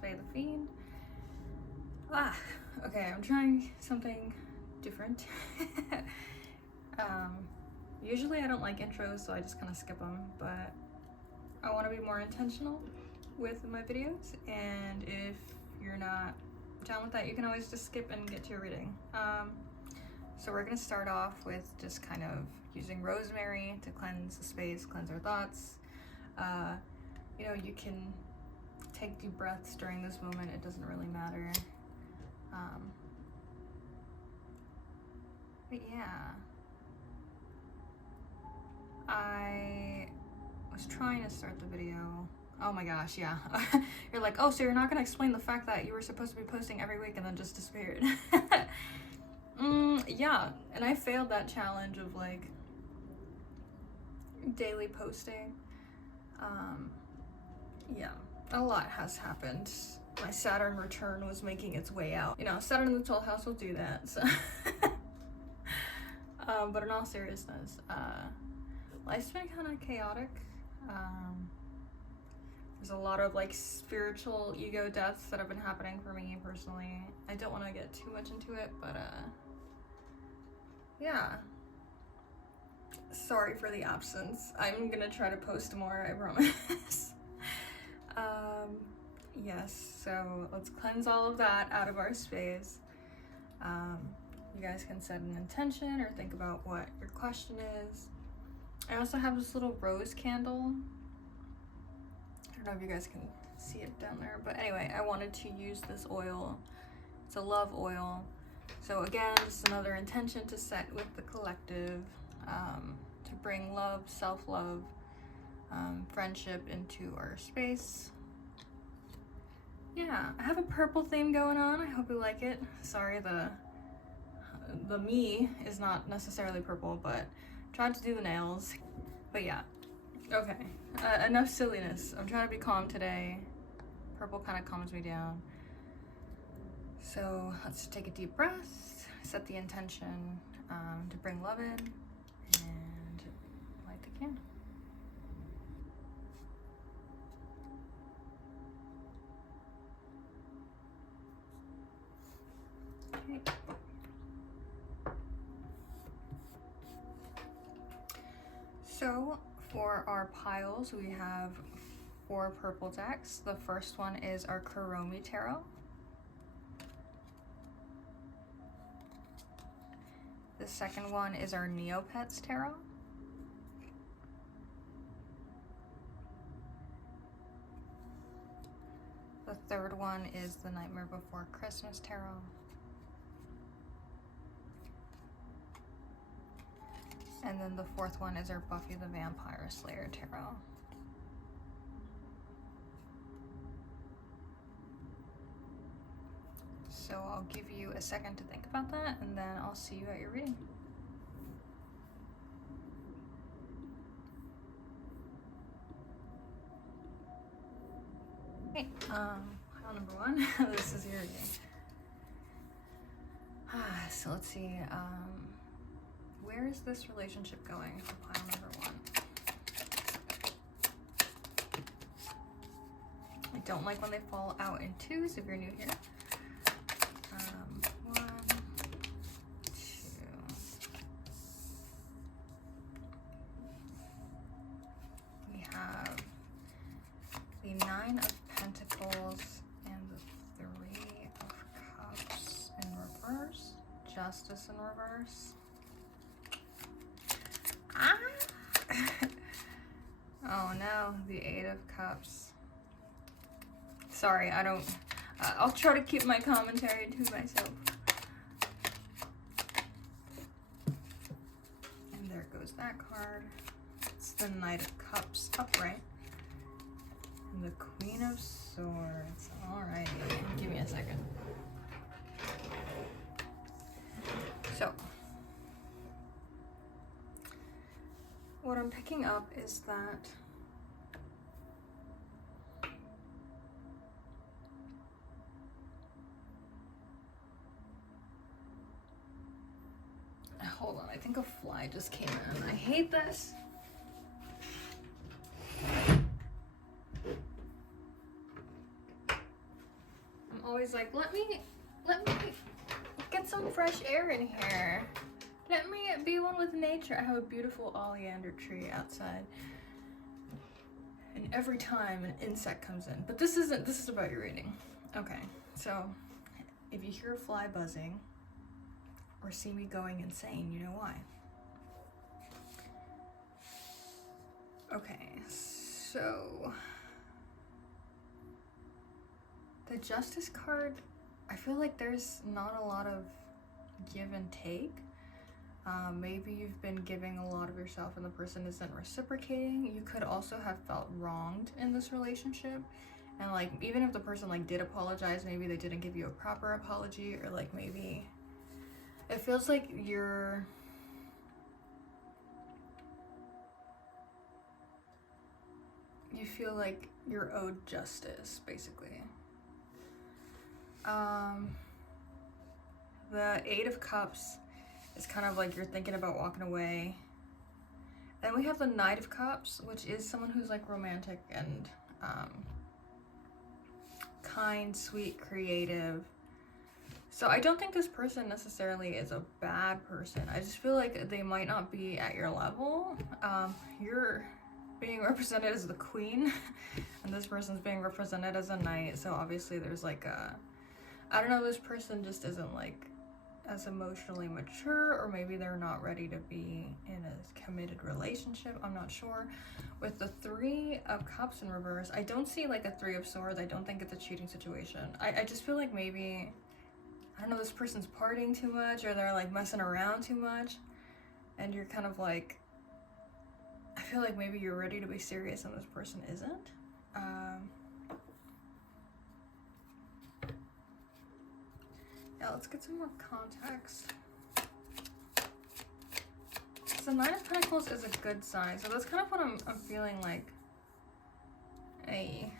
Faye the Fiend. Okay, I'm trying something different. Usually I don't like intros, so I just kind of skip them, but I want to be more intentional with my videos, and if you're not down with that, you can always just skip and get to your reading. So we're going to start off with just kind of using rosemary to cleanse the space, cleanse our thoughts. You know, you can take deep breaths during this moment, it doesn't really matter. But yeah, I was trying to start the video. Oh my gosh, yeah. You're like, oh, so you're not gonna explain the fact that you were supposed to be posting every week and then just disappeared. Yeah, and I failed that challenge of like daily posting. Yeah, a lot has happened. My Saturn return was making its way out. You know, Saturn in the 12th house will do that, so. But in all seriousness, life's been kind of chaotic. There's a lot of like spiritual ego deaths that have been happening for me personally. I don't want to get too much into it, but yeah. Sorry for the absence. I'm gonna try to post more, I promise. Yes, so let's cleanse all of that out of our space. You guys can set an intention or think about what your question is. I also have this little rose candle. I don't know if you guys can see it down there, but anyway, I wanted to use this oil. It's a love oil. So again, just another intention to set with the collective, to bring love, self-love, friendship into our space. Yeah, I have a purple theme going on. I hope you like it. Sorry, the me is not necessarily purple, but tried to do the nails. But yeah, okay, enough silliness. I'm trying to be calm today. Purple kind of calms me down. So let's take a deep breath, set the intention to bring love in, and light the candle. Okay. So for our piles, we have 4 purple decks. The first one is our Kuromi Tarot. The second one is our Neopets Tarot. The third one is the Nightmare Before Christmas Tarot. And then the fourth one is our Buffy the Vampire Slayer Tarot. So I'll give you a second to think about that, and then I'll see you at your reading. Okay, pile number 1, this is your reading. So let's see, where is this relationship going for pile number 1? I don't like when they fall out in 2s if you're new here. 1, 2. We have the 9 of Pentacles and the 3 of Cups in reverse. Justice in reverse. Oh no, the 8 of Cups. Sorry, I don't, I'll try to keep my commentary to myself. And there goes that card. It's the Knight of Cups upright. And the Queen of Swords. Alrighty, give me a second. So, what I'm picking up is that hold on, I think a fly just came in. I hate this. He's like, let me get some fresh air in here. Let me be one with nature. I have a beautiful oleander tree outside. And every time an insect comes in, but this is about your reading. Okay, so if you hear a fly buzzing or see me going insane, you know why. Okay, so the Justice card, I feel like there's not a lot of give and take. Maybe you've been giving a lot of yourself and the person isn't reciprocating. You could also have felt wronged in this relationship. And like, even if the person like did apologize, maybe they didn't give you a proper apology, or like maybe it feels like you feel like you're owed justice, basically. The Eight of Cups is kind of like you're thinking about walking away. Then we have the Knight of Cups, which is someone who's like romantic and kind, sweet, creative. So I don't think this person necessarily is a bad person. I just feel like they might not be at your level. You're being represented as the queen and this person's being represented as a knight. So obviously there's like I don't know, this person just isn't like as emotionally mature, or maybe they're not ready to be in a committed relationship. I'm not sure. With the Three of Cups in reverse, I don't see like a Three of Swords. I don't think it's a cheating situation. I just feel like maybe, I don't know, this person's partying too much, or they're like messing around too much, and you're kind of like, I feel like maybe you're ready to be serious and this person isn't. Yeah, let's get some more context. So Nine of Pentacles is a good sign. So that's kind of what I'm feeling like. Hey.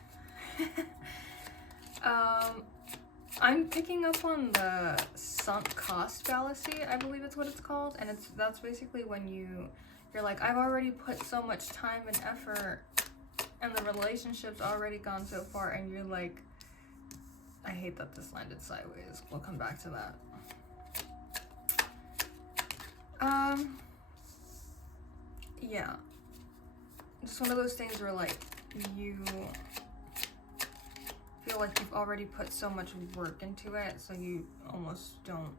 I'm picking up on the sunk cost fallacy, I believe it's what it's called. And that's basically when you're like, I've already put so much time and effort and the relationship's already gone so far, and you're like, I hate that this landed sideways. We'll come back to that. Yeah. Just one of those things where like you feel like you've already put so much work into it, so you almost don't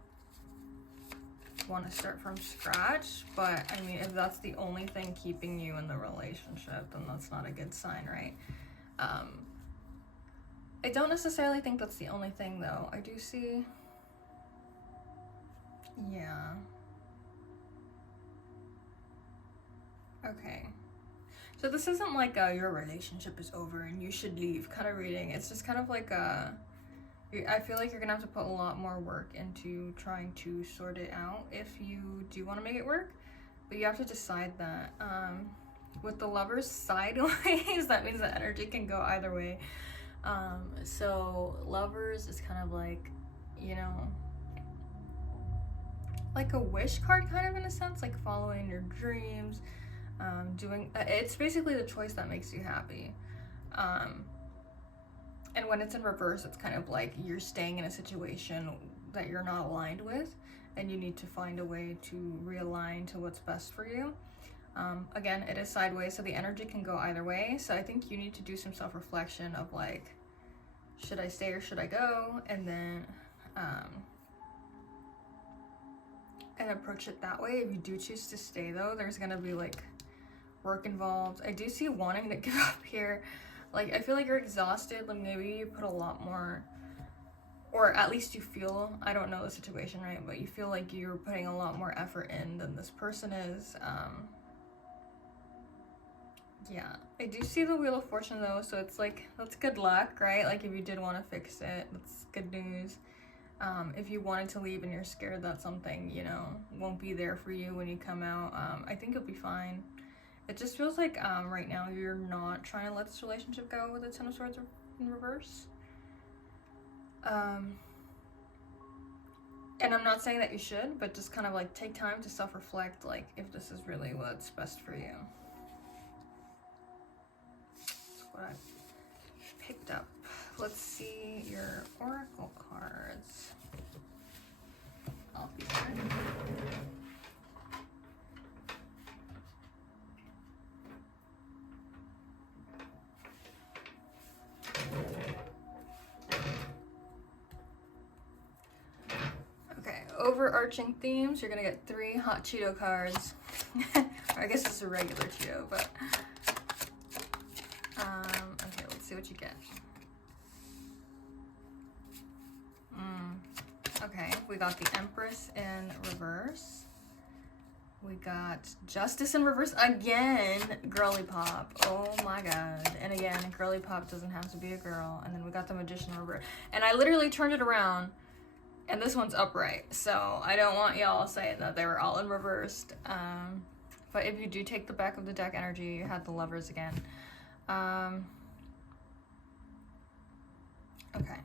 want to start from scratch. But I mean, if that's the only thing keeping you in the relationship, then that's not a good sign, right? I don't necessarily think that's the only thing though. I do see, yeah. Okay. So this isn't like your relationship is over and you should leave kind of reading. It's just kind of like I feel like you're gonna have to put a lot more work into trying to sort it out if you do want to make it work, but you have to decide that. With the Lovers sideways, that means the energy can go either way. So Lovers is kind of like, you know, like a wish card kind of in a sense, like following your dreams, doing, it's basically the choice that makes you happy. And when it's in reverse, it's kind of like you're staying in a situation that you're not aligned with, and you need to find a way to realign to what's best for you. Again, it is sideways, so the energy can go either way. So I think you need to do some self-reflection of like, should I stay or should I go? And then, and approach it that way. If you do choose to stay though, there's gonna be like work involved. I do see wanting to give up here. Like, I feel like you're exhausted. Like maybe you put a lot more, or at least you feel, I don't know the situation, right? But you feel like you're putting a lot more effort in than this person is. Yeah, I do see the Wheel of Fortune though, so it's like, that's good luck, right? Like if you did want to fix it, that's good news. If you wanted to leave and you're scared that something, you know, won't be there for you when you come out, I think you'll be fine. It just feels like right now you're not trying to let this relationship go with the Ten of Swords in reverse. And I'm not saying that you should, but just kind of like take time to self-reflect, like if this is really what's best for you. That's what I picked up. let's see your oracle cards. I'll be there. Okay, overarching themes. You're gonna get 3 hot Cheeto cards. Or I guess it's a regular Cheeto, but okay, let's see what you get. Okay, we got the Empress in reverse. We got Justice in reverse again. Girly Pop. Oh my god. And again, Girly Pop doesn't have to be a girl. And then we got the Magician in reverse. And I literally turned it around, and this one's upright. So I don't want y'all saying that they were all in reversed. But if you do take the back of the deck energy, you had the Lovers again. Okay.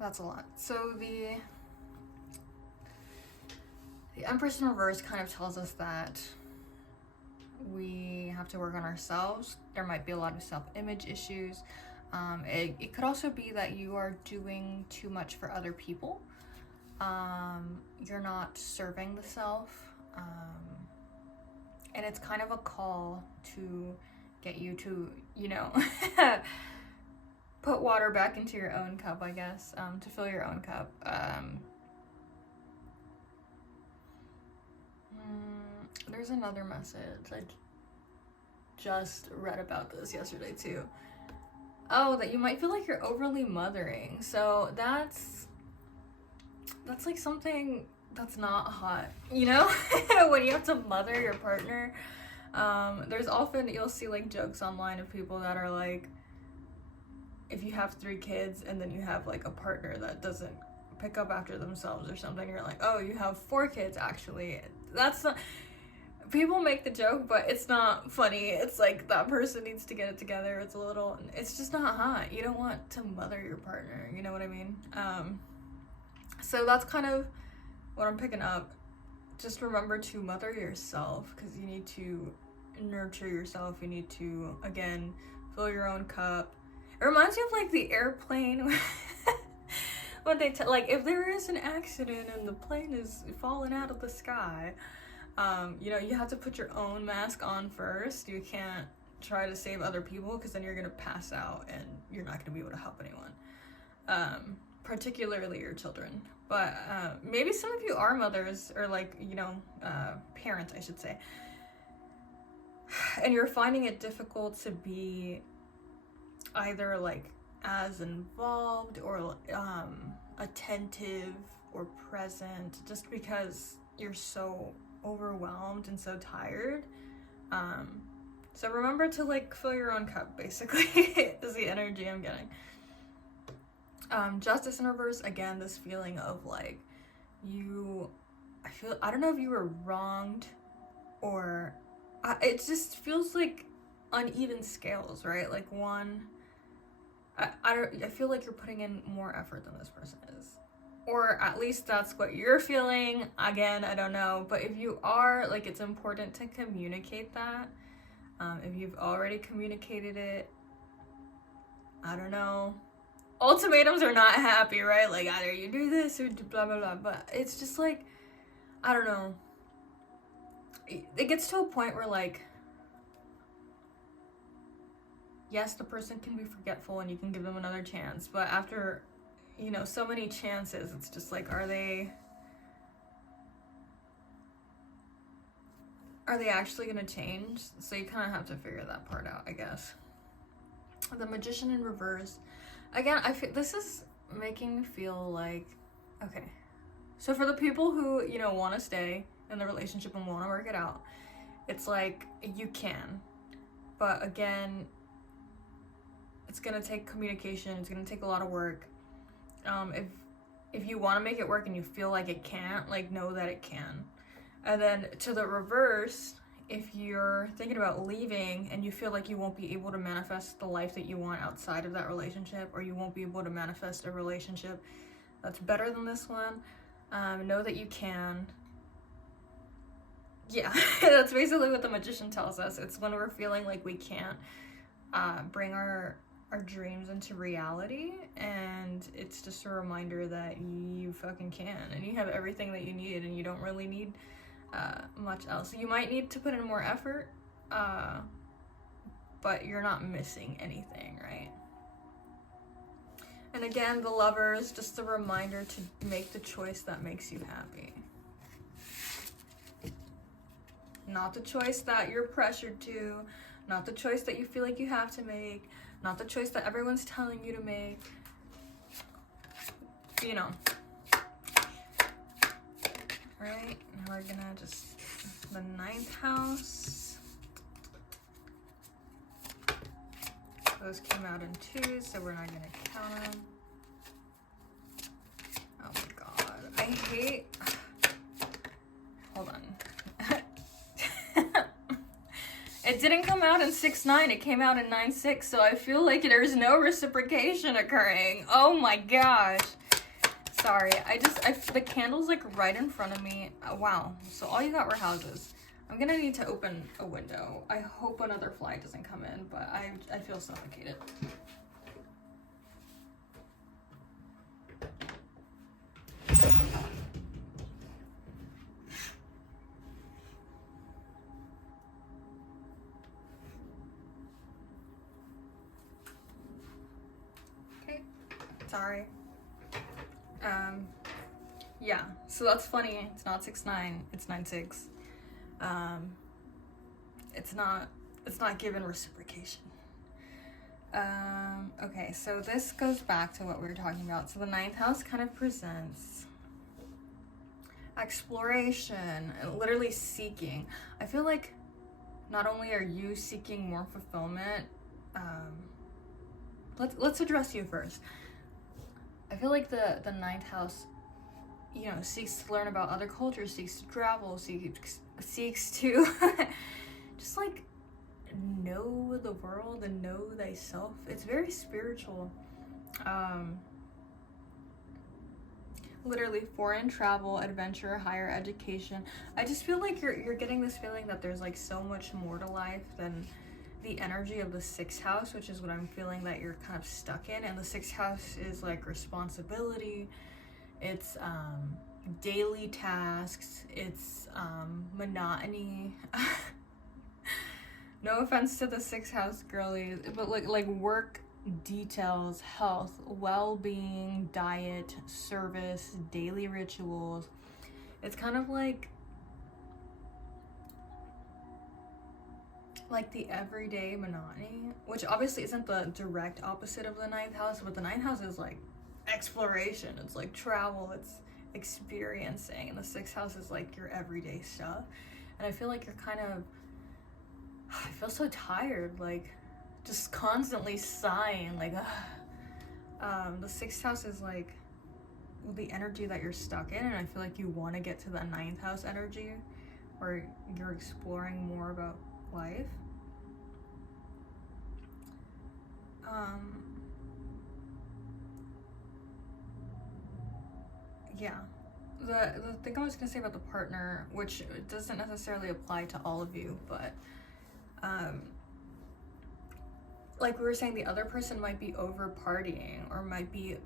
That's a lot. So the Empress in reverse kind of tells us that we have to work on ourselves. There might be a lot of self-image issues. It could also be that you are doing too much for other people. You're not serving the self. And it's kind of a call to get you to, you know, put water back into your own cup, I guess, to fill your own cup. There's another message. I just read about this yesterday too. Oh, that you might feel like you're overly mothering. So that's like something that's not hot, you know? When you have to mother your partner. There's often, you'll see like jokes online of people that are like, if you have 3 kids and then you have like a partner that doesn't pick up after themselves or something, you're like, oh, you have 4 kids actually. That's not, people make the joke, but it's not funny. It's like that person needs to get it together. It's just not hot. You don't want to mother your partner, you know what I mean? So that's kind of what I'm picking up. Just remember to mother yourself, because you need to nurture yourself. You need to, again, fill your own cup. It reminds me of like the airplane when they like, if there is an accident and the plane is falling out of the sky, you know, you have to put your own mask on first. You can't try to save other people, because then you're gonna pass out and you're not gonna be able to help anyone, particularly your children. But maybe some of you are mothers, or like, you know, parents, I should say, and you're finding it difficult to be either like as involved or attentive or present, just because you're so overwhelmed and so tired. So remember to like fill your own cup, basically, is the energy I'm getting. Justice in reverse, again, this feeling of like I don't know if you were wronged, or it just feels like uneven scales, right? Like I feel like you're putting in more effort than this person is, or at least that's what you're feeling. Again, I don't know, but if you are, like, it's important to communicate that. If you've already communicated it, I don't know. Ultimatums are not happy, right? Like, either you do this or do blah blah blah, but it's just like, I don't know. It gets to a point where, like, yes, the person can be forgetful and you can give them another chance, but after, you know, so many chances, it's just like, are they actually gonna change? So you kind of have to figure that part out, I guess. The Magician in reverse, again, I feel this is making me feel like, okay, so for the people who, you know, want to stay in the relationship and want to work it out, it's like, you can, but again, it's gonna take communication. It's gonna take a lot of work. If you want to make it work and you feel like it can't, like, know that it can. And then to the reverse, if you're thinking about leaving and you feel like you won't be able to manifest the life that you want outside of that relationship, or you won't be able to manifest a relationship that's better than this one, know that you can. Yeah, that's basically what the Magician tells us. It's when we're feeling like we can't. bring our dreams into reality, and it's just a reminder that you fucking can, and you have everything that you need, and you don't really need much else. You might need to put in more effort, but you're not missing anything, right? And again, the Lover is just a reminder to make the choice that makes you happy. Not the choice that you're pressured to, not the choice that you feel like you have to make, not the choice that everyone's telling you to make. You know. Alright, now we're gonna just, the 9th house. Those came out in 2s, so we're not gonna count them. Oh my god, I hate, hold on. It didn't come out in 6-9, it came out in 9-6, so I feel like there's no reciprocation occurring. Oh my gosh. Sorry, the candle's like right in front of me. Wow, so all you got were houses. I'm gonna need to open a window. I hope another fly doesn't come in, but I feel suffocated. Okay, sorry. Yeah, so that's funny. It's not 6-9, it's 9-6. It's not given reciprocation. Okay, so this goes back to what we were talking about. So the 9th house kind of presents exploration, literally seeking. I feel like not only are you seeking more fulfillment, let's address you first. I feel like the 9th house, you know, seeks to learn about other cultures, seeks to travel, seeks to just like know the world and know thyself. It's very spiritual. Literally foreign travel, adventure, higher education. I just feel like you're getting this feeling that there's like so much more to life than the energy of the 6th house, which is what I'm feeling that you're kind of stuck in. And the 6th house is like responsibility, it's daily tasks, it's monotony. No offense to the 6th house girlies, but like work details, health, well-being, diet, service, daily rituals. It's kind of like the everyday monotony, which obviously isn't the direct opposite of the 9th house, but the 9th house is like exploration, it's like travel, it's experiencing, and the 6th house is like your everyday stuff. And I feel like you're kind of, I feel so tired, like just constantly sighing, like the 6th house is like the energy that you're stuck in, and I feel like you want to get to the 9th house energy where you're exploring more about life. Yeah, the thing I was gonna say about the partner, which doesn't necessarily apply to all of you, but like we were saying, the other person might be over partying, or might be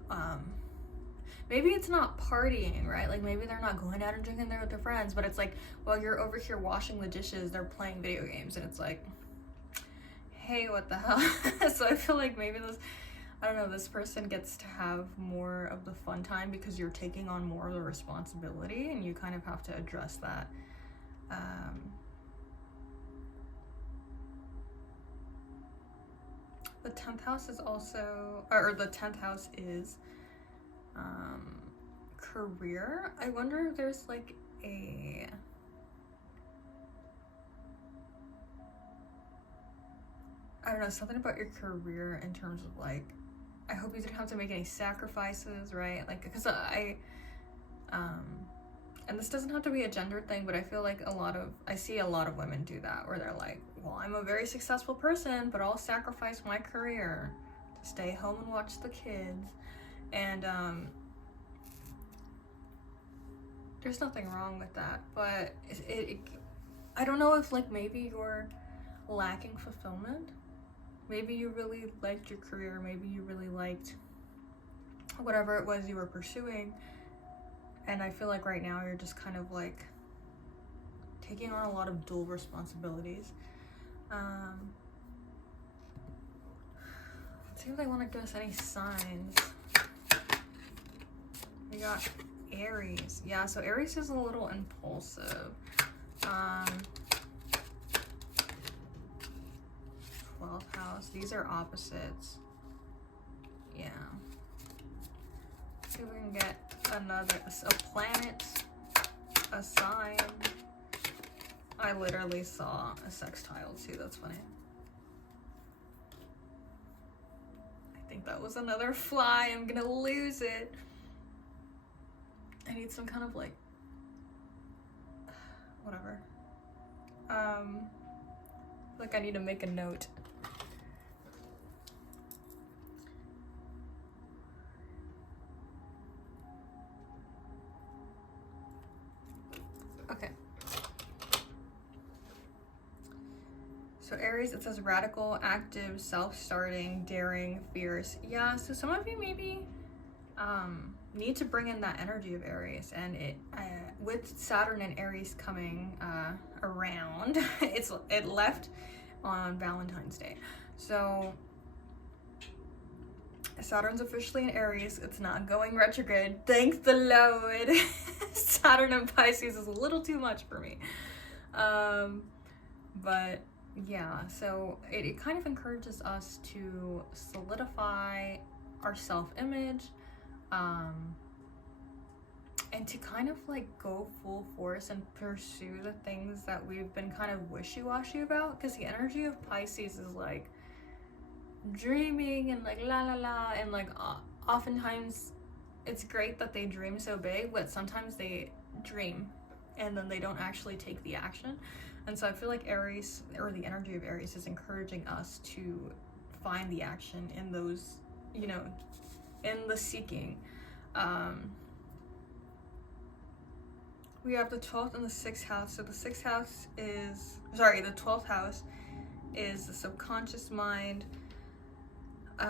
maybe it's not partying, right? Like maybe they're not going out and drinking there with their friends, but it's like while you're over here washing the dishes, they're playing video games, and it's like, hey, what the hell? So I feel like maybe this person gets to have more of the fun time because you're taking on more of the responsibility, and you kind of have to address that. The 10th house is also, or the 10th house is career. I wonder if there's like I don't know, something about your career in terms of like, I hope you didn't have to make any sacrifices, right? Like, because and this doesn't have to be a gender thing, but I feel like I see a lot of women do that, where they're like, well, I'm a very successful person, but I'll sacrifice my career to stay home and watch the kids. And there's nothing wrong with that, but I don't know if like maybe you're lacking fulfillment. Maybe you really liked your career, maybe you really liked whatever it was you were pursuing, and I feel like right now you're just kind of like taking on a lot of dual responsibilities. Let's see if they want to give us any signs. We got Aries. Yeah, so Aries is a little impulsive. 12th house. These are opposites. Yeah. Let's see if we can get a planet, a sign. I literally saw a sextile too. That's funny. I think that was another fly. I'm gonna lose it. I need some kind of like whatever. Like I need to make a note. Okay. So Aries, it says radical, active, self-starting, daring, fierce. Yeah, so some of you maybe need to bring in that energy of Aries, and it with Saturn and Aries coming around, it left on Valentine's Day. So Saturn's officially in Aries. It's not going retrograde. Thank the Lord. Saturn and Pisces is a little too much for me. But yeah, so it kind of encourages us to solidify our self-image, and to kind of like go full force and pursue the things that we've been kind of wishy-washy about, because the energy of Pisces is like dreaming and like la la la, and like oftentimes it's great that they dream so big, but sometimes they dream and then they don't actually take the action. And so I feel like Aries, or the energy of Aries, is encouraging us to find the action in those, you know, in the seeking. We have the 12th and the 6th house. So the 6th house is, sorry, the 12th house is the subconscious mind. It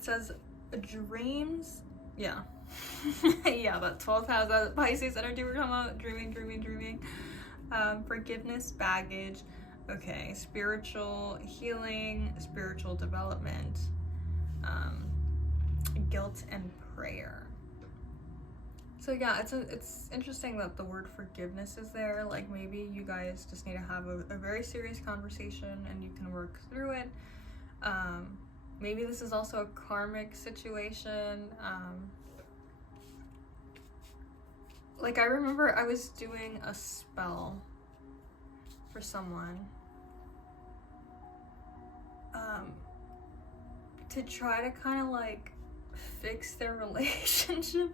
says dreams. Yeah. Yeah, that 12th house, that Pisces energy we're talking about. Dreaming. Forgiveness, baggage. Okay, spiritual healing, spiritual development, guilt and prayer. So yeah, it's interesting that the word forgiveness is there. Like maybe you guys just need to have a very serious conversation and you can work through it. Maybe this is also a karmic situation. Like I remember I was doing a spell for someone to try to kind of like fix their relationship.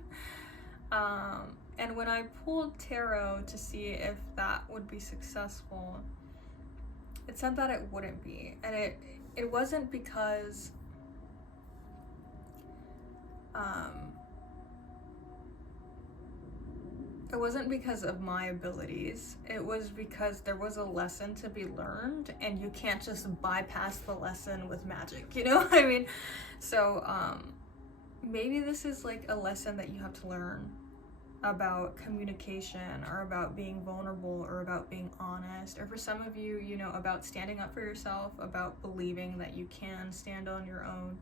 And when I pulled tarot to see if that would be successful, it said that it wouldn't be. And it wasn't because it wasn't because of my abilities. It was because there was a lesson to be learned, and you can't just bypass the lesson with magic, you know what I mean? So maybe this is like a lesson that you have to learn about communication, or about being vulnerable, or about being honest, or for some of you, you know, about standing up for yourself, about believing that you can stand on your own.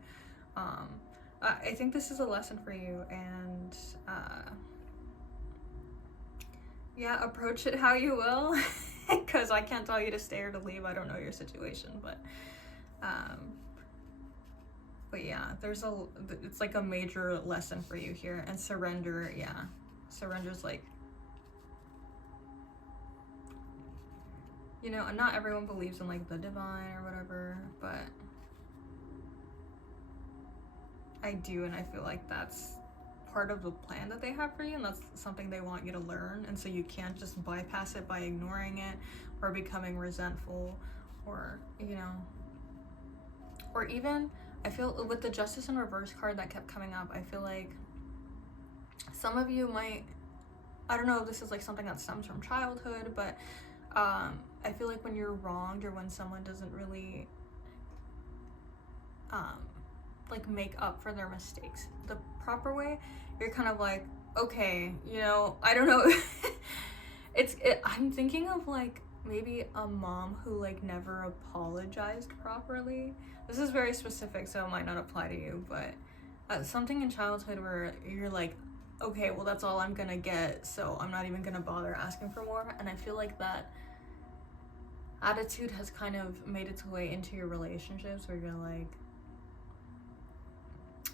I think this is a lesson for you, and yeah, approach it how you will, because I can't tell you to stay or to leave. I don't know your situation, but yeah, it's like a major lesson for you here. And surrender, yeah. Surrender's like, you know, and not everyone believes in like the divine or whatever, but I do, and I feel like that's part of the plan that they have for you, and that's something they want you to learn. And so you can't just bypass it by ignoring it or becoming resentful, or, you know, or even, I feel with the Justice in Reverse card that kept coming up, I feel like some of you might, I don't know if this is like something that stems from childhood, but I feel like when you're wronged or when someone doesn't really like make up for their mistakes the proper way, you're kind of like, okay, you know, I don't know. I'm thinking of like maybe a mom who like never apologized properly. This is very specific, so it might not apply to you, but something in childhood where you're like, okay, well, that's all I'm gonna get, so I'm not even gonna bother asking for more. And I feel like that attitude has kind of made its way into your relationships where you're like,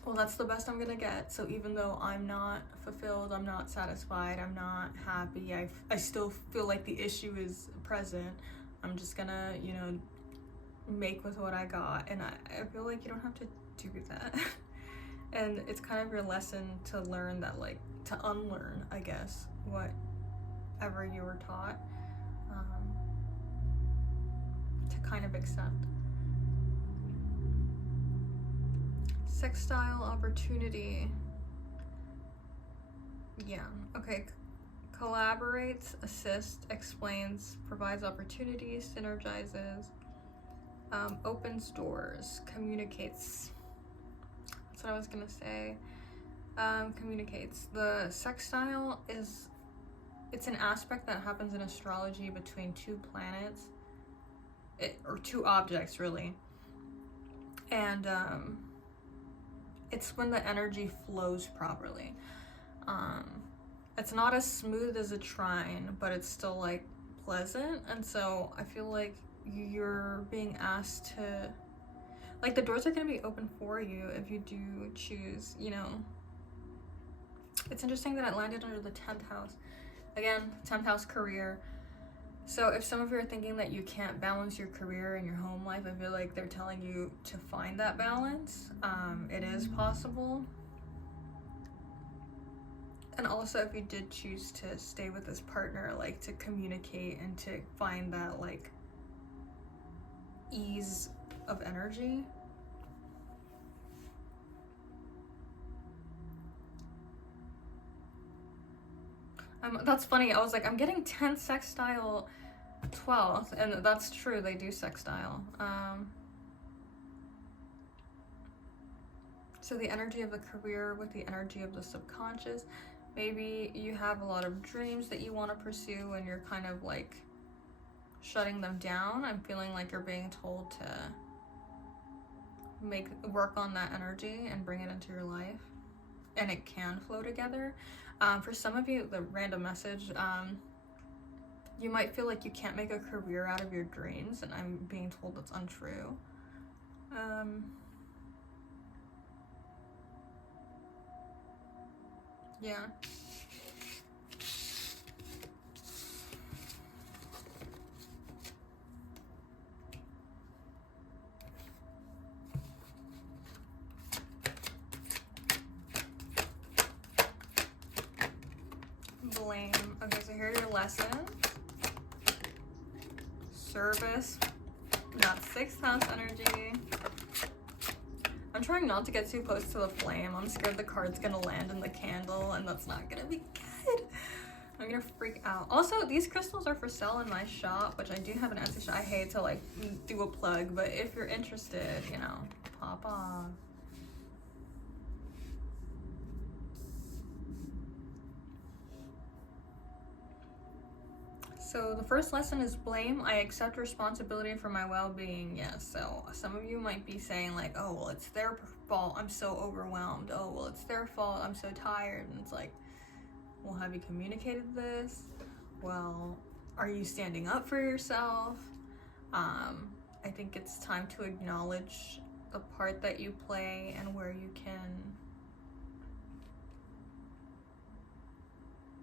well, that's the best I'm gonna get, so even though I'm not fulfilled, I'm not satisfied, I'm not happy, I still feel like the issue is present, I'm just gonna, you know, make with what I got. And I feel like you don't have to do that. And it's kind of your lesson to learn that, like, to unlearn, I guess, whatever you were taught, to kind of accept. Sextile opportunity. Yeah, okay. Collaborates, assists, explains, provides opportunities, synergizes, opens doors, communicates. That's what I was gonna say. Communicates. The sextile it's an aspect that happens in astrology between two planets, or two objects really, and it's when the energy flows properly. It's not as smooth as a trine, but it's still like pleasant, and so I feel like you're being asked to, like, the doors are going to be open for you if you do choose, you know. It's interesting that it landed under the 10th house. Again, 10th house, career. So if some of you are thinking that you can't balance your career and your home life, I feel like they're telling you to find that balance. It is possible. And also, if you did choose to stay with this partner, like, to communicate and to find that, like, ease of energy. That's funny. I was like, I'm getting 10th sextile 12th, and that's true. They do sextile. So the energy of the career with the energy of the subconscious. Maybe you have a lot of dreams that you want to pursue and you're kind of like shutting them down. I'm feeling like you're being told to work on that energy and bring it into your life, and it can flow together. For some of you, the random message, you might feel like you can't make a career out of your dreams, and I'm being told that's untrue. Yeah. Blame. Okay, so here's your lesson. Service. Not 6th house energy. I'm trying not to get too close to the flame. I'm scared the card's gonna land in the candle, and that's not gonna be good. I'm gonna freak out. Also, these crystals are for sale in my shop, which I do have an Etsy shop. I hate to like do a plug, but if you're interested, you know, pop off. So the first lesson is blame. I accept responsibility for my well-being. Yes, so some of you might be saying like, oh, well, it's their fault, I'm so overwhelmed. Oh, well, it's their fault, I'm so tired. And it's like, well, have you communicated this? Well, are you standing up for yourself? I think it's time to acknowledge the part that you play and where you can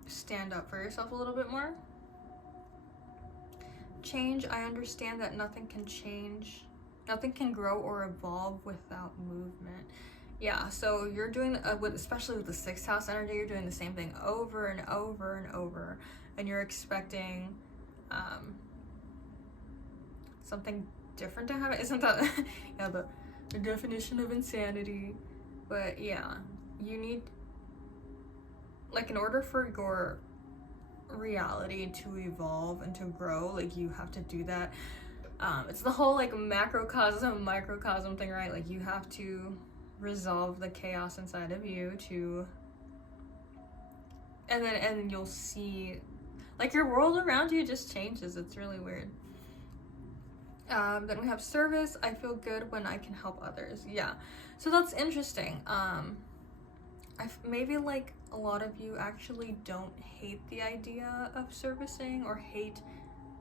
stand up for yourself a little bit more. Change. I understand that nothing can change, nothing can grow or evolve without movement. Yeah, so you're doing, especially with the 6th house energy, you're doing the same thing over and over and over, and you're expecting something different to happen. Isn't that yeah, the definition of insanity? But yeah, you need, like, in order for your reality to evolve and to grow, like you have to do that. It's the whole like macrocosm, microcosm thing, right? Like you have to resolve the chaos inside of you to, and then you'll see, like your world around you just changes. It's really weird. Then we have service. I feel good when I can help others. Yeah, so that's interesting. Maybe like a lot of you actually don't hate the idea of servicing or hate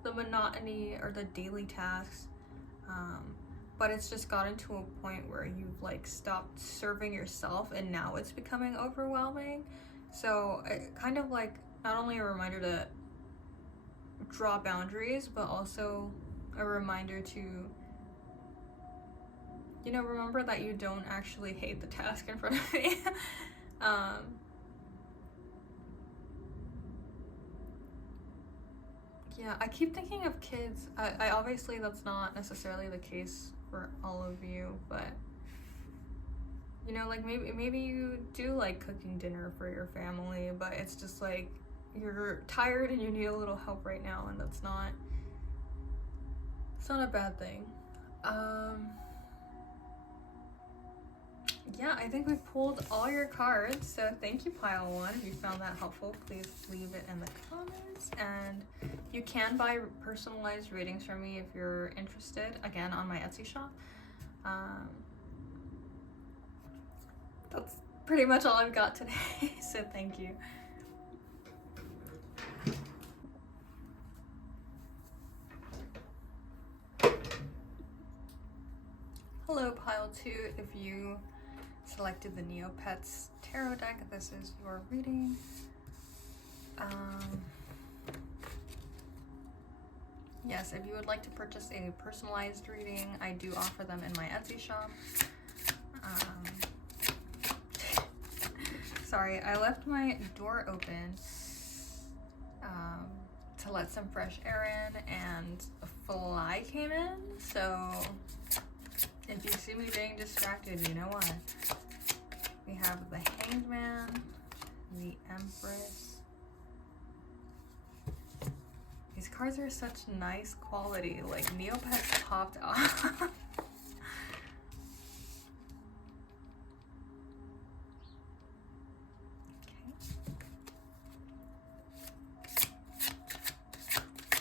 the monotony or the daily tasks, but it's just gotten to a point where you've like stopped serving yourself and now it's becoming overwhelming. So kind of like not only a reminder to draw boundaries, but also a reminder to, you know, remember that you don't actually hate the task in front of me. Yeah, I keep thinking of kids. I obviously that's not necessarily the case for all of you, but you know, like maybe you do like cooking dinner for your family, but it's just like you're tired and you need a little help right now, and it's not a bad thing. Yeah, I think we've pulled all your cards, so thank you, pile one. If you found that helpful, please leave it in the comments, and you can buy personalized readings from me if you're interested, again on my Etsy shop. That's pretty much all I've got today, so thank you. Hello, pile two. If you selected the Neopets tarot deck, this is your reading. Yes, if you would like to purchase a personalized reading, I do offer them in my Etsy shop. Sorry, I left my door open to let some fresh air in, and a fly came in, so if you see me being distracted, you know why. We have the Hanged Man, the Empress. These cards are such nice quality, like Neopets popped off.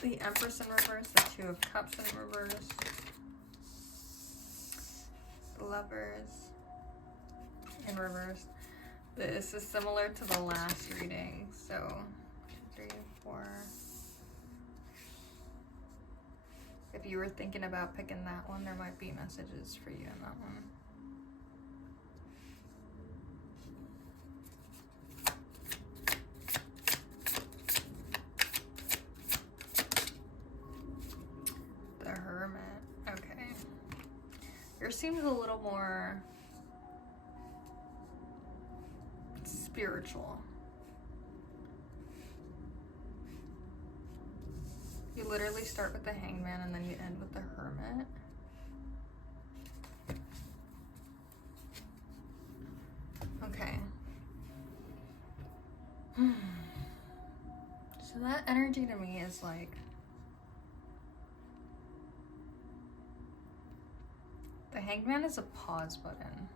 The Empress in reverse, the Two of Cups in reverse, the Lovers in reverse. This is similar to the last reading, so 2, 3, 4. If you were thinking about picking that one, there might be messages for you in that one. The Hermit. Okay. Yours seems a little more spiritual. You literally start with the Hanged Man and then you end with the Hermit. Okay. So that energy to me is like, the Hanged Man is a pause button.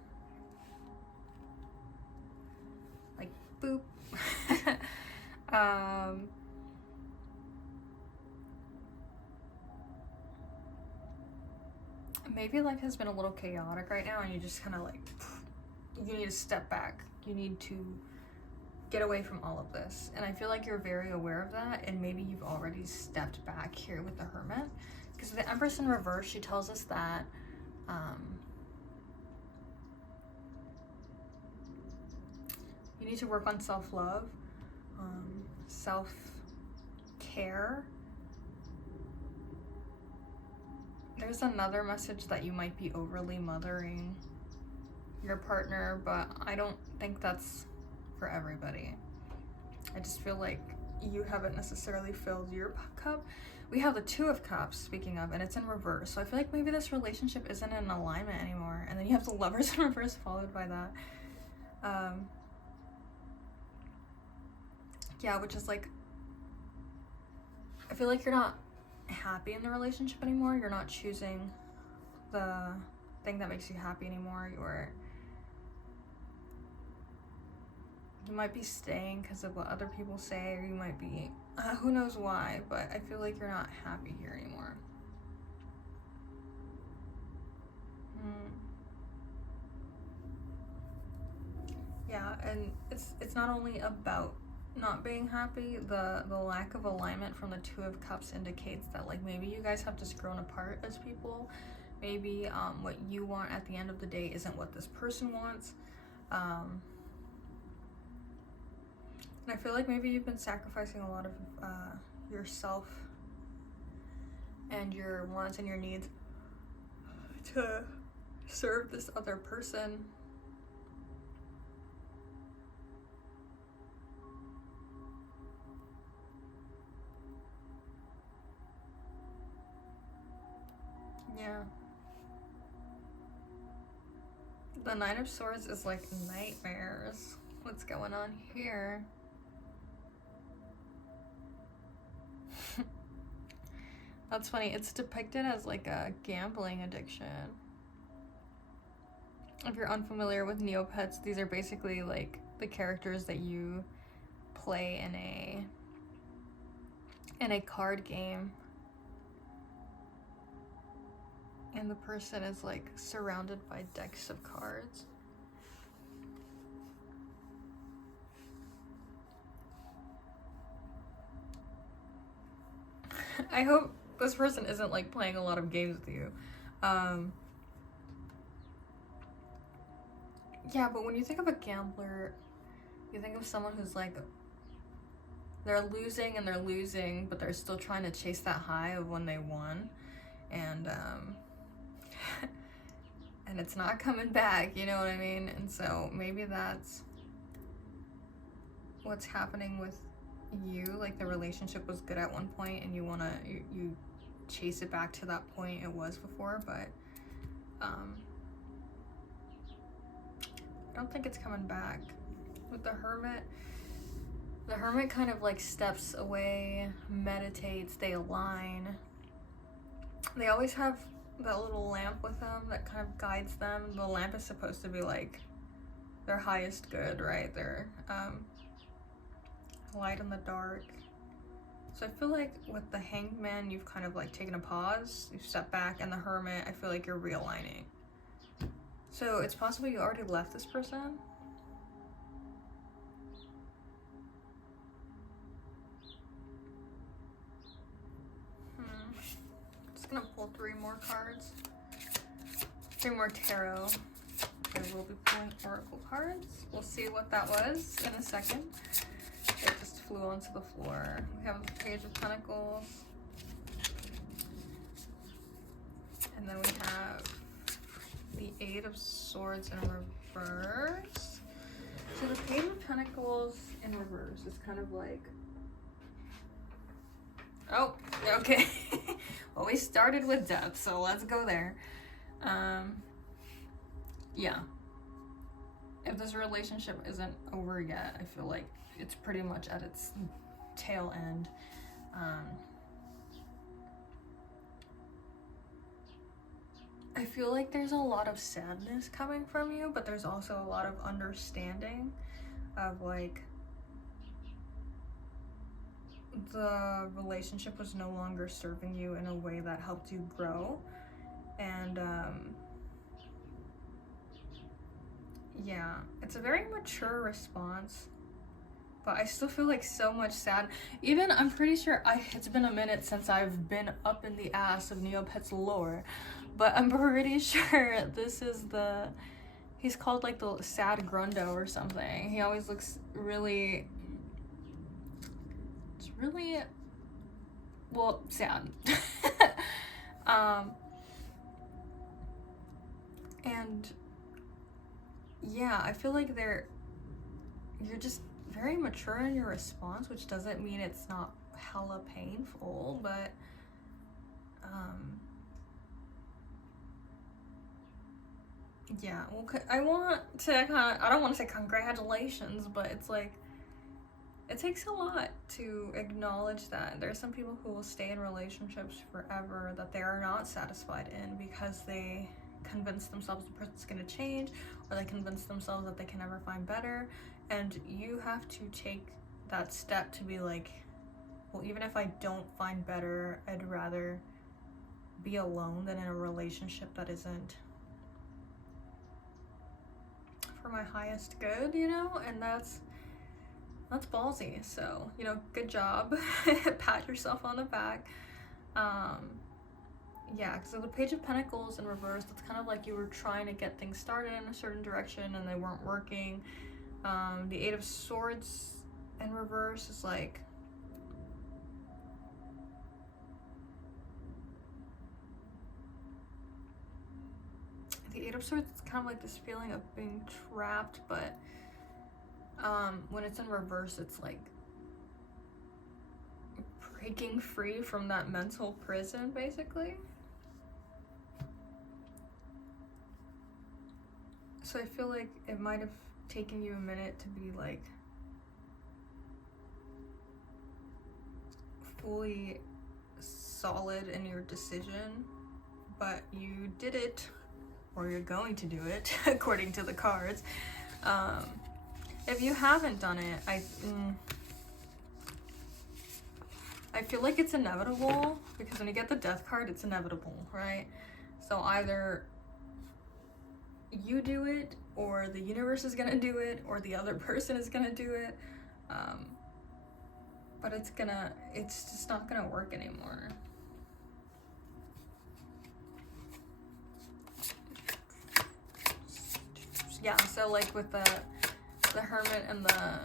Like, boop. Maybe life has been a little chaotic right now and you just kind of like, you need to step back. You need to get away from all of this. And I feel like you're very aware of that, and maybe you've already stepped back here with the Hermit. Because the Empress in reverse, she tells us that you need to work on self-love, self-care. There's another message that you might be overly mothering your partner, but I don't think that's for everybody. I just feel like you haven't necessarily filled your cup. We have the Two of Cups, speaking of, and it's in reverse. So I feel like maybe this relationship isn't in alignment anymore. And then you have the Lovers in reverse followed by that. Yeah, which is like I feel like you're not happy in the relationship anymore. You're not choosing the thing that makes you happy anymore. You might be staying because of what other people say, or you might be, who knows why, but I feel like you're not happy here anymore. Yeah, and it's not only about not being happy. The lack of alignment from the Two of Cups indicates that, like, maybe you guys have just grown apart as people. Maybe what you want at the end of the day isn't what this person wants. And I feel like maybe you've been sacrificing a lot of yourself and your wants and your needs to serve this other person. Yeah. The Nine of Swords is like nightmares. What's going on here? That's funny. It's depicted as like a gambling addiction. If you're unfamiliar with Neopets, these are basically like the characters that you play in a card game. And the person is like surrounded by decks of cards. I hope this person isn't like playing a lot of games with you. Yeah, but when you think of a gambler, you think of someone who's like, they're losing and they're losing, but they're still trying to chase that high of when they won. And and it's not coming back, you know what I mean? And so maybe that's what's happening with you. Like, the relationship was good at one point and you chase it back to that point it was before, but I don't think it's coming back. With the Hermit kind of like steps away, meditates, they align. They always have that little lamp with them that kind of guides them. The lamp is supposed to be like their highest good, right? Their light in the dark. So I feel like with the Hanged Man, you've kind of like taken a pause, you've stepped back, and the Hermit, I feel like you're realigning. So it's possible you already left this person. Just gonna pull 3 more cards. 3 more tarot. I will be pulling oracle cards. We'll see what that was in a second. It just flew onto the floor. We have the Page of Pentacles. And then we have the Eight of Swords in reverse. So the Page of Pentacles in reverse is kind of like, oh, okay. Well, we started with depth, so let's go there. Yeah. If this relationship isn't over yet, I feel like it's pretty much at its tail end. I feel like there's a lot of sadness coming from you, but there's also a lot of understanding of like the relationship was no longer serving you in a way that helped you grow. And yeah, it's a very mature response, but I still feel like so much sad. Even, I'm pretty sure it's been a minute since I've been up in the ass of Neopets lore, but I'm pretty sure this is he's called like the sad Grundo or something. He always looks really, it's really, well, sad. And yeah, I feel like you're just very mature in your response, which doesn't mean it's not hella painful, but yeah, well, I don't want to say congratulations, but it's like, it takes a lot to acknowledge that. There are some people who will stay in relationships forever that they are not satisfied in because they convince themselves the person's going to change, or they convince themselves that they can never find better. And you have to take that step to be like, well, even if I don't find better, I'd rather be alone than in a relationship that isn't for my highest good, you know? And that's ballsy. So, you know, good job. Pat yourself on the back. Yeah, because the Page of Pentacles in reverse, that's kind of like you were trying to get things started in a certain direction and they weren't working. The Eight of Swords in reverse is like, the Eight of Swords is kind of like this feeling of being trapped, but when it's in reverse, it's like breaking free from that mental prison, basically. So I feel like it might have taken you a minute to be like fully solid in your decision, but you did it, or you're going to do it according to the cards. If you haven't done it, I feel like it's inevitable, because when you get the Death card, it's inevitable, right? So either you do it, or the universe is gonna do it, or the other person is gonna do it. But it's just not gonna work anymore. Yeah, so like with the Hermit and the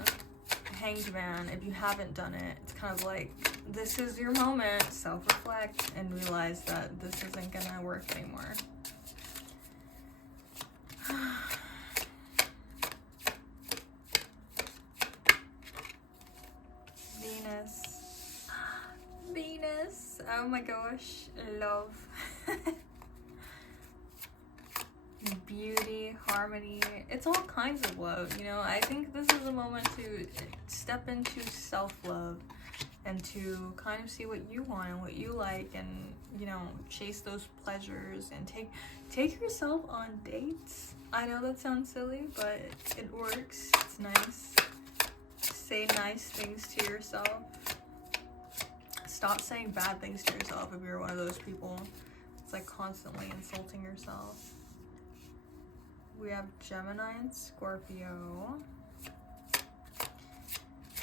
Hanged Man, if you haven't done it, it's kind of like, this is your moment, self-reflect and realize that this isn't gonna work anymore. Venus, oh my gosh, love. Beauty, harmony, it's all kinds of love, you know. I think this is a moment to step into self-love and to kind of see what you want and what you like, and, you know, chase those pleasures and take yourself on dates. I know that sounds silly, but it works. It's nice. Say nice things to yourself. Stop saying bad things to yourself if you're one of those people. It's like constantly insulting yourself. We have Gemini and Scorpio.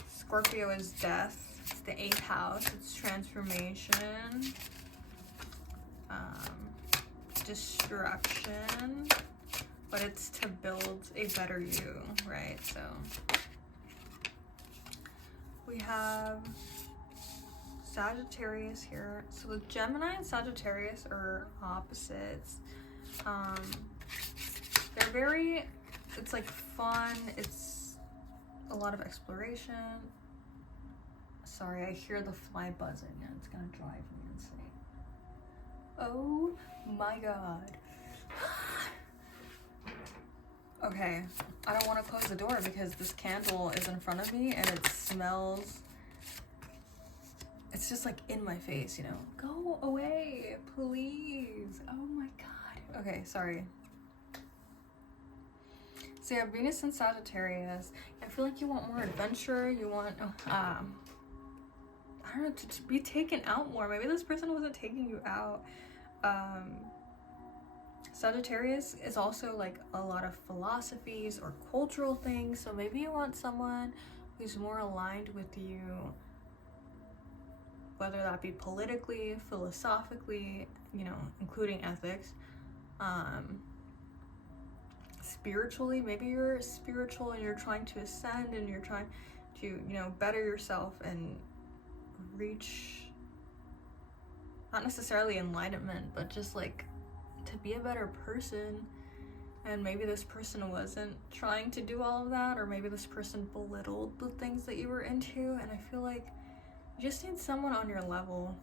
Scorpio is death. It's the 8th house. It's transformation. Destruction. But it's to build a better you, right? So we have Sagittarius here. So the Gemini and Sagittarius are opposites. They're very, it's like fun, it's a lot of exploration. Sorry, I hear the fly buzzing and it's gonna drive me insane. Oh my god. Okay, I don't want to close the door because this candle is in front of me and it smells, it's just like in my face, you know. Go away, please. Oh my god. Okay, sorry. So yeah, Venus and Sagittarius. I feel like you want more adventure. You want, I don't know, to be taken out more. Maybe this person wasn't taking you out. Sagittarius is also like a lot of philosophies or cultural things. So maybe you want someone who's more aligned with you, whether that be politically, philosophically, you know, including ethics. Spiritually, maybe you're spiritual and you're trying to ascend and you're trying to, you know, better yourself and reach, not necessarily enlightenment, but just like to be a better person. And maybe this person wasn't trying to do all of that, or maybe this person belittled the things that you were into, and I feel like you just need someone on your level.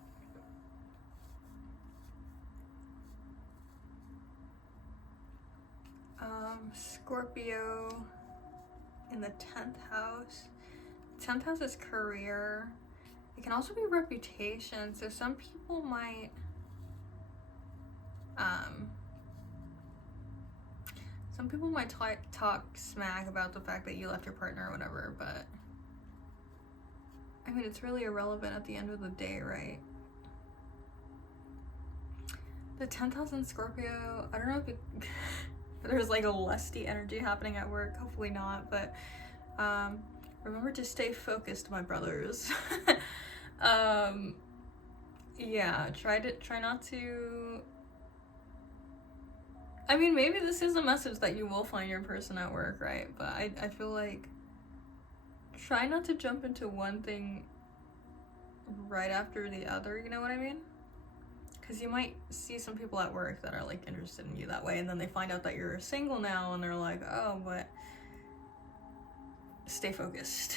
Scorpio in the 10th house. 10th house is career. It can also be reputation. So some people might talk smack about the fact that you left your partner or whatever, but I mean, it's really irrelevant at the end of the day, right? The 10th house in Scorpio, I don't know if there's like a lusty energy happening at work, hopefully not, but remember to stay focused, my brothers. Yeah, try not to, I mean, maybe this is a message that you will find your person at work, right? But I feel like try not to jump into one thing right after the other, you know what I mean? Because you might see some people at work that are like interested in you that way, and then they find out that you're single now and they're like, oh, but stay focused.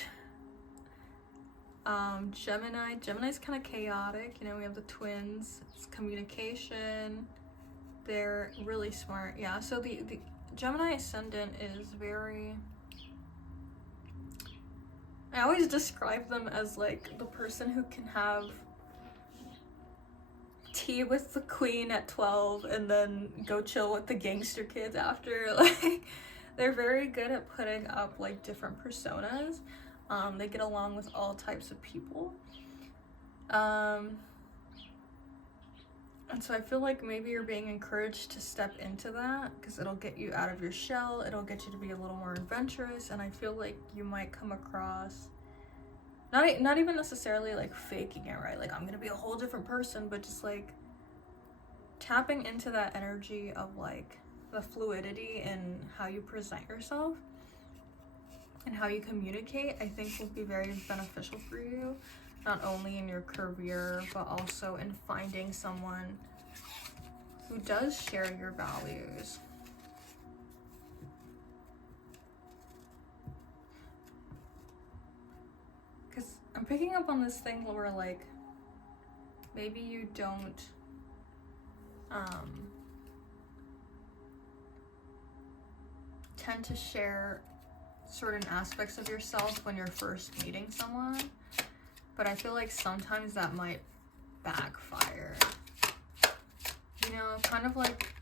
Gemini's kind of chaotic, you know, we have the twins, it's communication, they're really smart. Yeah, so the Gemini ascendant is very, I always describe them as like the person who can have tea with the queen at 12 and then go chill with the gangster kids after. Like, they're very good at putting up like different personas. They get along with all types of people. And so I feel like maybe you're being encouraged to step into that because it'll get you out of your shell, it'll get you to be a little more adventurous, and I feel like you might come across not even necessarily like faking it, right? Like, I'm gonna be a whole different person, but just like tapping into that energy of like the fluidity in how you present yourself and how you communicate, I think will be very beneficial for you, not only in your career, but also in finding someone who does share your values. Because I'm picking up on this thing where like, maybe you don't tend to share certain aspects of yourself when you're first meeting someone, but I feel like sometimes that might backfire. You know, kind of like,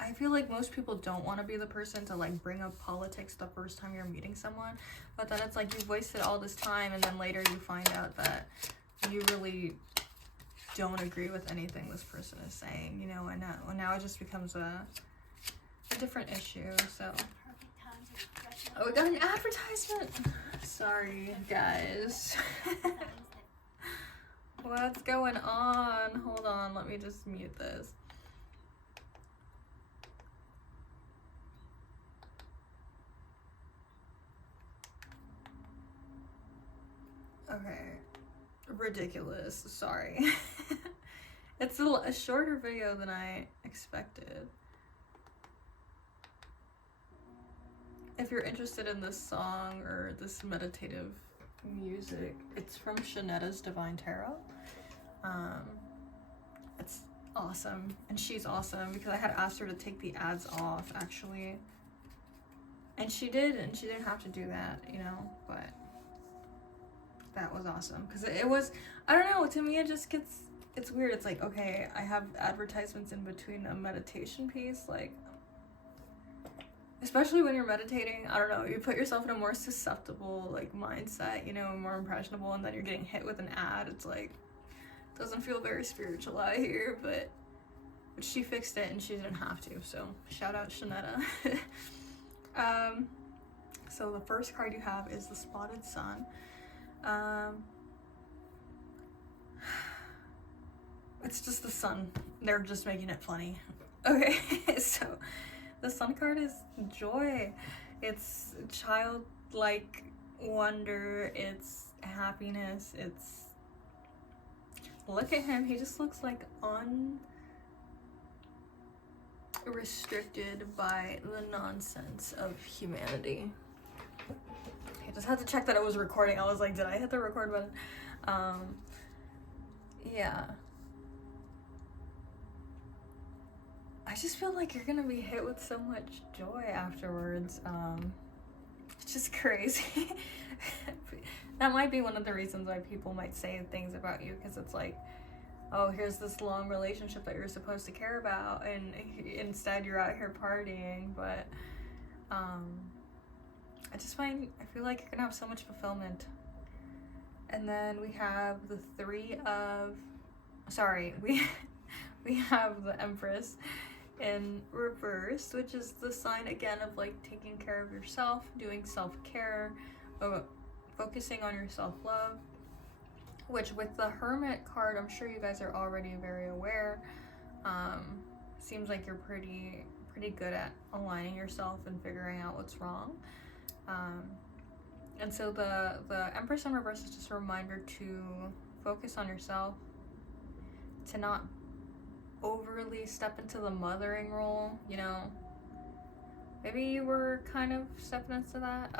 I feel like most people don't want to be the person to like bring up politics the first time you're meeting someone, but then it's like you've wasted all this time and then later you find out that you really don't agree with anything this person is saying, you know, and now it just becomes a different issue. So, oh, we got an advertisement. Sorry, guys. What's going on? Hold on, let me just mute this. Okay, ridiculous, sorry. It's a shorter video than I expected. If you're interested in this song or this meditative music, it's from Shanetta's Divine Tarot. It's awesome, and she's awesome because I had asked her to take the ads off, actually. And she did, and she didn't have to do that, you know, but that was awesome because it was, I don't know, to me it just gets, it's weird. It's like, okay, I have advertisements in between a meditation piece, like, especially when you're meditating, I don't know, you put yourself in a more susceptible like mindset, you know, more impressionable, and then you're getting hit with an ad. It's like, doesn't feel very spiritual out here, but she fixed it and she didn't have to, so shout out Shanetta. So the first card you have is the Spotted Sun. It's just the sun. They're just making it funny. Okay, so the Sun card is joy. It's childlike wonder. It's happiness. It's, look at him. He just looks like unrestricted by the nonsense of humanity. I just had to check that it was recording. I was like, did I hit the record button? Yeah. I just feel like you're gonna be hit with so much joy afterwards. It's just crazy. That might be one of the reasons why people might say things about you, because it's like, oh, here's this long relationship that you're supposed to care about, and instead you're out here partying. But I feel like you're gonna have so much fulfillment. And then we have the we have the Empress in reverse, which is the sign again of like taking care of yourself, doing self-care, focusing on your self-love, which with the Hermit card, I'm sure you guys are already very aware. Seems like you're pretty good at aligning yourself and figuring out what's wrong. And so the Empress in reverse is just a reminder to focus on yourself, to not overly step into the mothering role, you know. Maybe you were kind of stepping into that.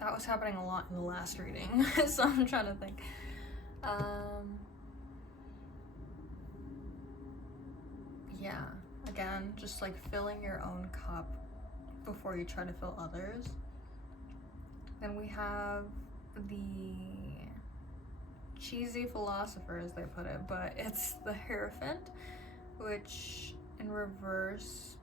That was happening a lot in the last reading, so I'm trying to think. Yeah, again, just like filling your own cup before you try to fill others. Then we have the cheesy philosopher, as they put it, but it's the Hierophant, which in reverse,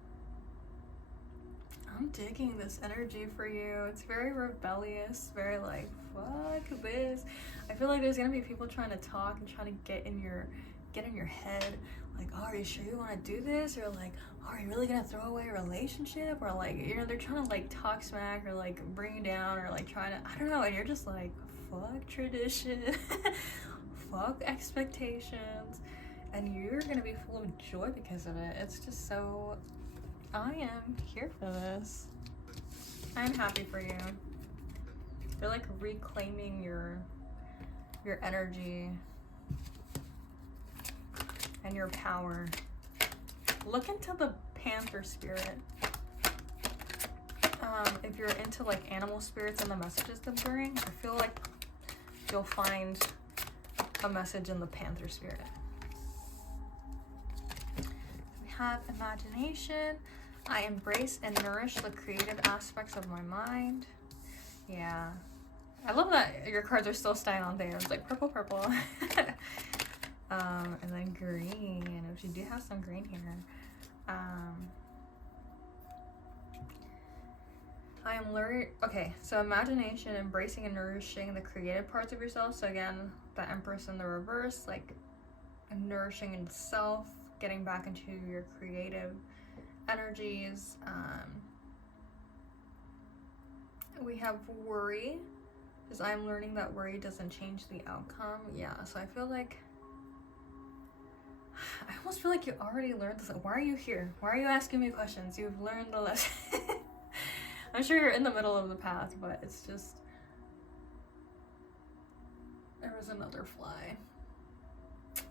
I'm digging this energy for you. It's very rebellious, very like, fuck this. I feel like there's gonna be people trying to talk and trying to get in your head, like, oh, are you sure you want to do this? Or like, oh, are you really gonna throw away a relationship? Or like, you know, they're trying to like talk smack or like bring you down, or like trying to, I don't know, and you're just like, fuck tradition, fuck expectations, and you're gonna be full of joy because of it. It's just so, I am here for this. I'm happy for you. You're like reclaiming your energy and your power. Look into the Panther spirit. If you're into like animal spirits and the messages they bring, I feel like you'll find a message in the Panther spirit. We have imagination. I embrace and nourish the creative aspects of my mind. Yeah. I love that your cards are still staying on there. It's like purple. And then green, which you do have some green here. I am learning. Okay, so imagination, embracing and nourishing the creative parts of yourself. So again, the Empress in the reverse, like nourishing in self, getting back into your creative energies. We have worry, because I'm learning that worry doesn't change the outcome. Yeah, so I feel like, I almost feel like you already learned this. Why are you here? Why are you asking me questions? You've learned the lesson. I'm sure you're in the middle of the path, but it's just, there was another fly.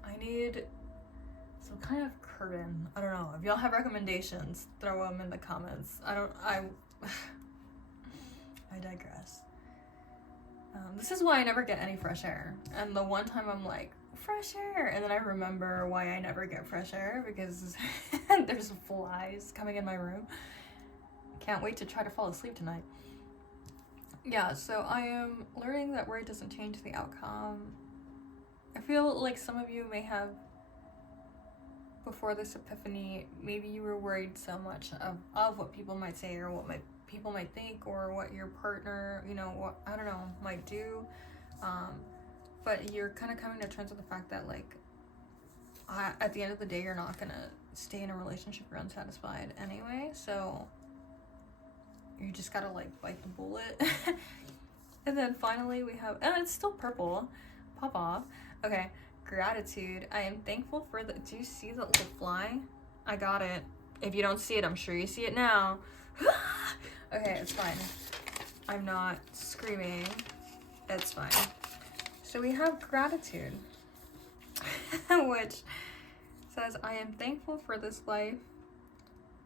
I need some kind of curtain. I don't know. If y'all have recommendations, throw them in the comments. I digress. This is why I never get any fresh air. And the one time I'm like, fresh air, and then I remember why I never get fresh air, because there's flies coming in my room. Can't wait to try to fall asleep tonight. Yeah, so I am learning that worry doesn't change the outcome. I feel like some of you may have, before this epiphany, maybe you were worried so much of what people might say, or what people might think, or what your partner, you know, what, I don't know, might do. But you're kind of coming to terms with the fact that, like, at the end of the day, you're not gonna stay in a relationship you're unsatisfied anyway, so you just gotta, like, bite the bullet. And then finally we have, and it's still purple, pop off. Okay, gratitude. I am thankful for the, do you see the little fly? I got it. If you don't see it, I'm sure you see it now. Okay, it's fine. I'm not screaming. It's fine. So we have gratitude, which says, I am thankful for this life.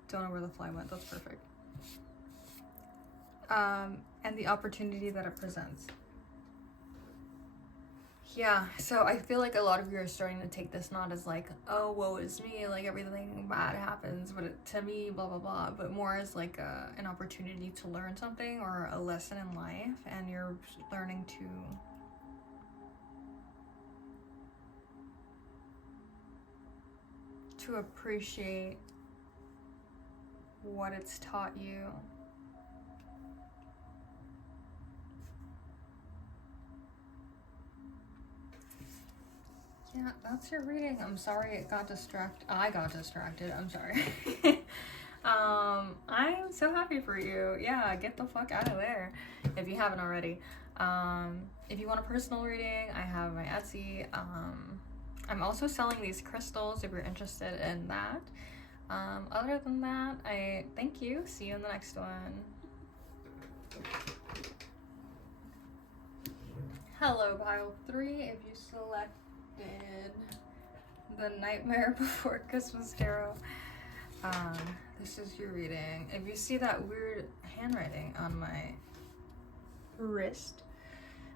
Don't know where the fly went. That's perfect. And the opportunity that it presents. Yeah, so I feel like a lot of you are starting to take this not as like, oh, woe is me, like everything bad happens, but to me, blah, blah, blah, but more as like an opportunity to learn something or a lesson in life, and you're learning to appreciate what it's taught you. Yeah, that's your reading. I'm sorry I got distracted. I'm sorry. I'm so happy for you. Yeah, get the fuck out of there if you haven't already. If you want a personal reading, I have my Etsy. I'm also selling these crystals if you're interested in that. Other than that, I thank you. See you in the next one. Hello, pile 3. If you selected the Nightmare Before Christmas Tarot, this is your reading. If you see that weird handwriting on my wrist,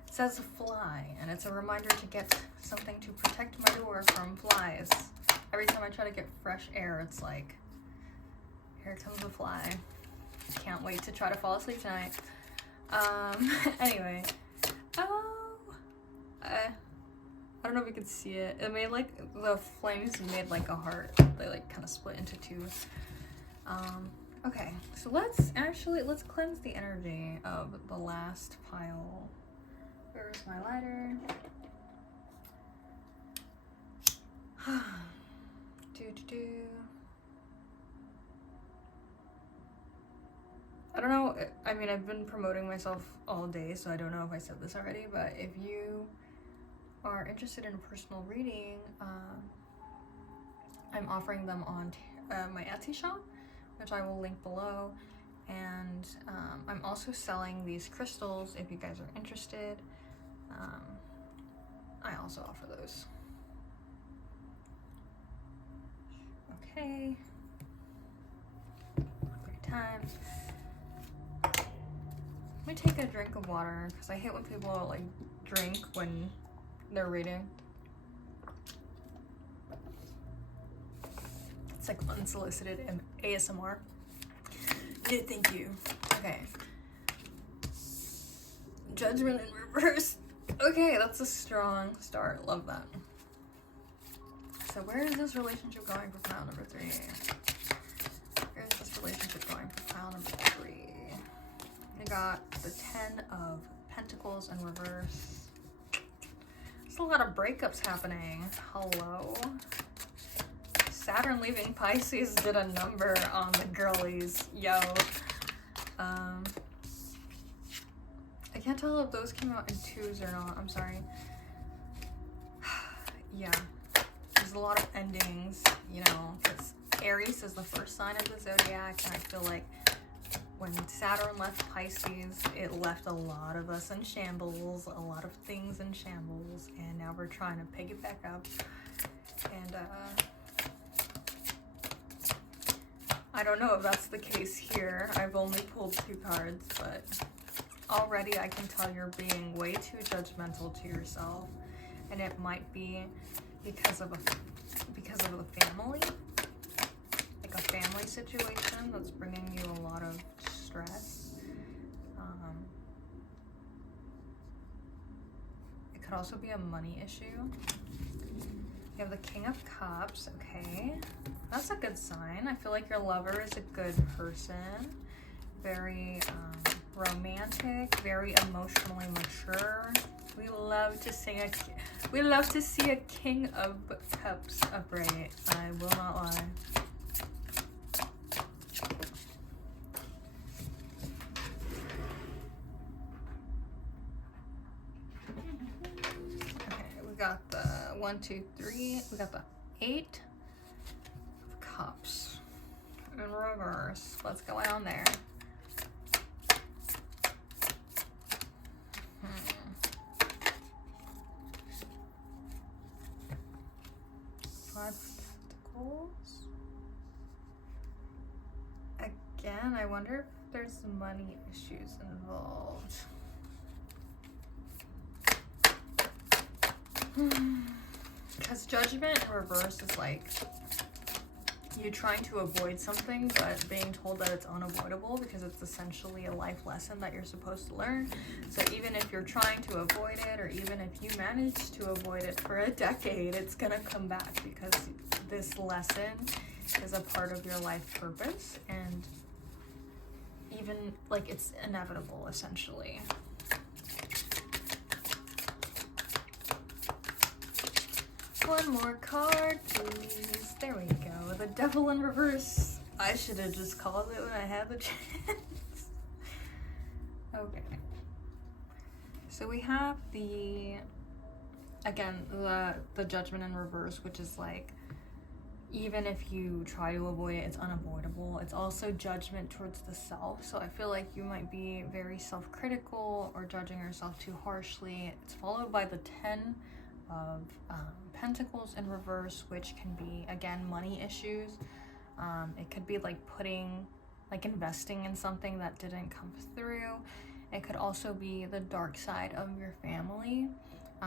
it says fly, and it's a reminder to get something to protect my door from flies. Every time I try to get fresh air, it's like, here comes the fly. Can't wait to try to fall asleep tonight. Anyway, I don't know if you could see it. It made like, the flames made like a heart. They like kind of split into two. Okay, so let's cleanse the energy of the last pile. Where's my lighter? I don't know, I mean, I've been promoting myself all day, so I don't know if I said this already, but if you are interested in a personal reading, I'm offering them on my Etsy shop, which I will link below, and I'm also selling these crystals if you guys are interested. I also offer those. Okay. Great time. Let me take a drink of water, because I hate when people like drink when they're reading. It's like unsolicited ASMR. Yeah, thank you. Okay. Judgment in reverse. Okay, that's a strong start. Love that. So where is this relationship going for pile number 3? Where is this relationship going for pile number 3? We got the 10 of Pentacles in reverse. There's a lot of breakups happening. Hello. Saturn leaving Pisces did a number on the girlies. Yo. I can't tell if those came out in 2s or not. I'm sorry. Yeah. There's a lot of endings, you know, because Aries is the first sign of the zodiac, and I feel like when Saturn left Pisces, it left a lot of us in shambles, a lot of things in shambles, and now we're trying to pick it back up. And I don't know if that's the case here. I've only pulled 2 cards, but already I can tell you're being way too judgmental to yourself, and it might be because of the family, like a family situation that's bringing you a lot of stress. It could also be a money issue. You have the King of Cups. Okay, that's a good sign. I feel like your lover is a good person, very romantic, very emotionally mature. We love to see a King of Cups upright. I will not lie. Okay, we got the 1, 2, 3. We got the 8 of Cups in reverse. What's going on there? Again, I wonder if there's some money issues involved. Because judgment in reverse is like you trying to avoid something but being told that it's unavoidable, because it's essentially a life lesson that you're supposed to learn. So even if you're trying to avoid it, or even if you manage to avoid it for a decade, it's gonna come back, because this lesson is a part of your life purpose, and even like it's inevitable essentially. One more card, please. There we go. The Devil in reverse. I should have just called it when I had the chance. Okay. So we have again, the Judgment in reverse, which is like, even if you try to avoid it, it's unavoidable. It's also judgment towards the self. So I feel like you might be very self-critical or judging yourself too harshly. It's followed by the 10 of Pentacles in reverse, which can be, again, money issues. It could be like investing in something that didn't come through. It could also be the dark side of your family.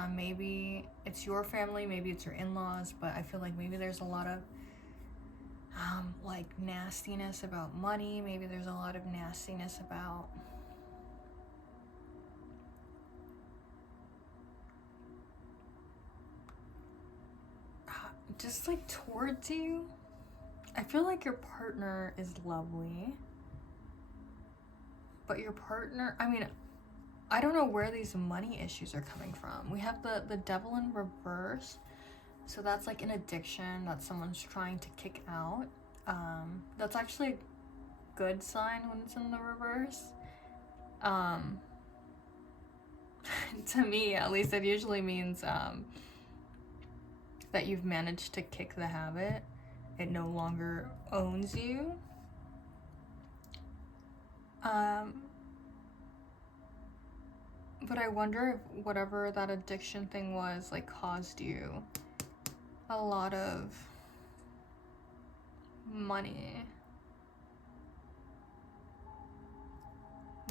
Maybe it's your family, maybe it's your in-laws, but I feel like maybe there's a lot of like nastiness about money. Maybe there's a lot of nastiness about just like towards you. I feel like your partner is lovely, but your partner, I mean, I don't know where these money issues are coming from. We have the Devil in reverse. So that's like an addiction that someone's trying to kick out. That's actually a good sign when it's in the reverse. To me, at least, it usually means that you've managed to kick the habit. It no longer owns you. But I wonder if whatever that addiction thing was, like, caused you a lot of money.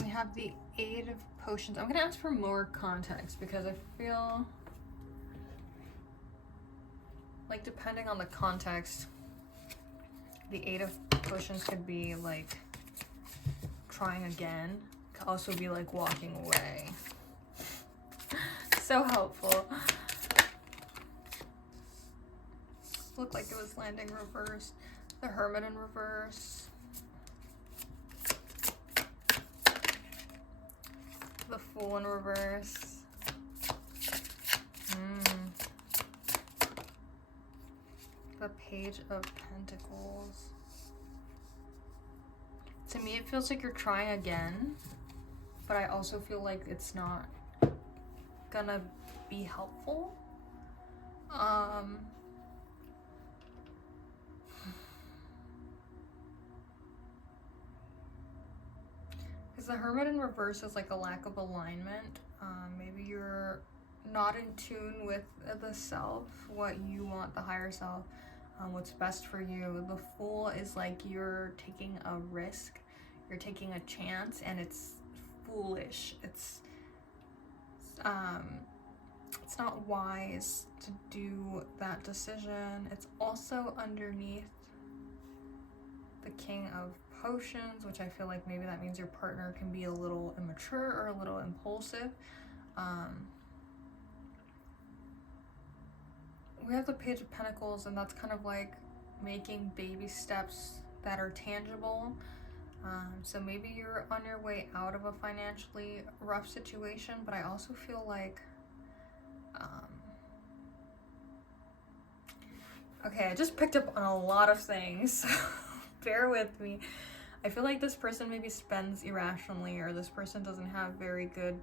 We have the 8 of Potions. I'm gonna ask for more context, because I feel like, depending on the context, the 8 of Potions could be like trying again, could also be like walking away. So helpful. Looked like it was landing reverse. The Hermit in reverse. The Fool in reverse. The Page of Pentacles. To me, it feels like you're trying again, but I also feel like it's not gonna be helpful. Because the Hermit in reverse is like a lack of alignment. Maybe you're not in tune with the self, what you want, the higher self, what's best for you. The Fool is like you're taking a risk, you're taking a chance, and it's foolish. It's not wise to do that decision. It's also underneath the King of Potions, which I feel like maybe that means your partner can be a little immature or a little impulsive. We have the Page of Pentacles, and that's kind of like making baby steps that are tangible. So maybe you're on your way out of a financially rough situation, but I also feel like okay, I just picked up on a lot of things, so bear with me. I feel like this person maybe spends irrationally, or this person doesn't have very good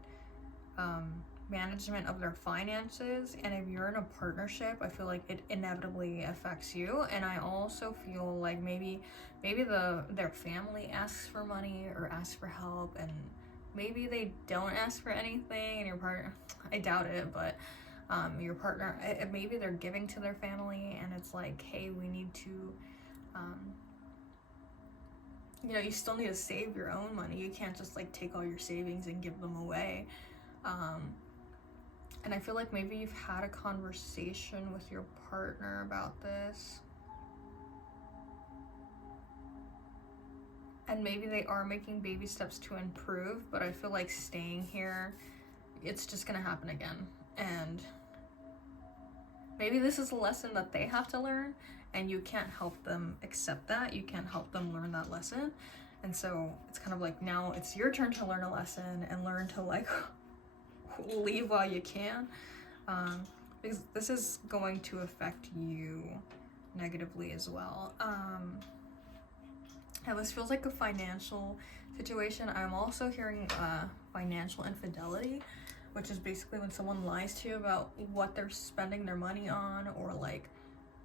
management of their finances, and if you're in a partnership, I feel like it inevitably affects you. And I also feel like maybe their family asks for money or asks for help, and maybe they don't ask for anything, and your partner, I doubt it, but your partner, maybe they're giving to their family, and it's like, hey, we need to you still need to save your own money. You can't just like take all your savings and give them away. And I feel like maybe you've had a conversation with your partner about this. And maybe they are making baby steps to improve, but I feel like staying here, it's just gonna happen again. And maybe this is a lesson that they have to learn, and you can't help them accept that. You can't help them learn that lesson. And so it's kind of like, now it's your turn to learn a lesson and learn to like leave while you can. Because this is going to affect you negatively as well. And this feels like a financial situation. I'm also hearing financial infidelity, which is basically when someone lies to you about what they're spending their money on, or like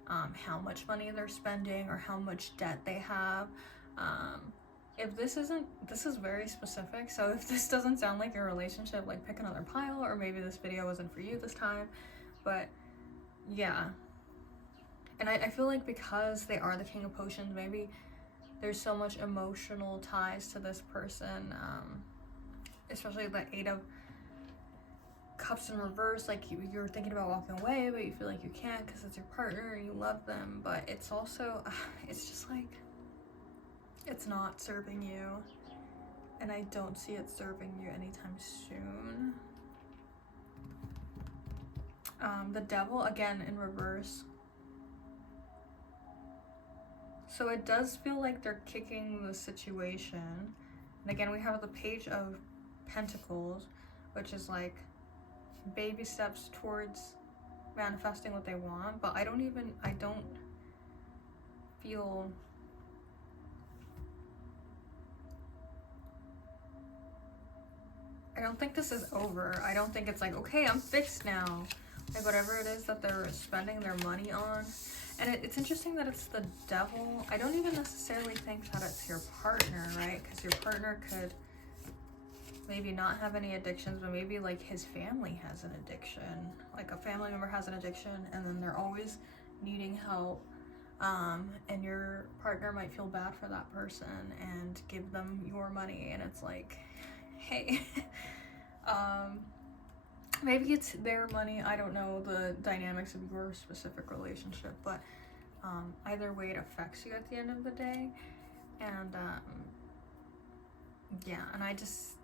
how much money they're spending, or how much debt they have. If this is very specific, so if this doesn't sound like your relationship, like pick another pile, or maybe this video wasn't for you this time. But yeah, and I feel like because they are the King of Potions, maybe there's so much emotional ties to this person, especially the 8 of Cups in reverse. Like you're thinking about walking away, but you feel like you can't because it's your partner and you love them. But it's also, it's just like, it's not serving you, and I don't see it serving you anytime soon. The Devil, again, in reverse. So it does feel like they're kicking the situation. And again, we have the Page of Pentacles, which is like baby steps towards manifesting what they want. But I don't feel... I don't think this is over. I don't think it's like, okay, I'm fixed now. Like whatever it is that they're spending their money on. And it's interesting that it's the Devil. I don't even necessarily think that it's your partner, right? Because your partner could maybe not have any addictions, but maybe like his family has an addiction. Like a family member has an addiction, and then they're always needing help. And your partner might feel bad for that person and give them your money, and it's like, hey, maybe it's their money. I don't know the dynamics of your specific relationship, but either way it affects you at the end of the day. And yeah, and it's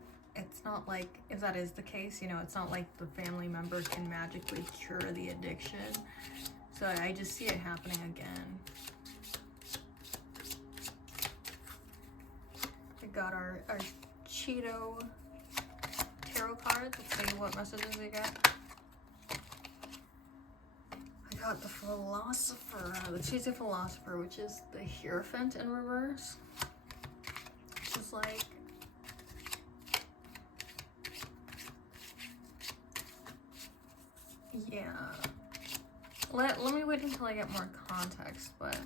not like, if that is the case, you know, it's not like the family member can magically cure the addiction. So I just see it happening again. We got our Cheeto tarot cards. Let's see what messages we got. I got the Philosopher, the Tuesday Philosopher, which is the Hierophant in reverse. Which is like, yeah. Let me wait until I get more context, but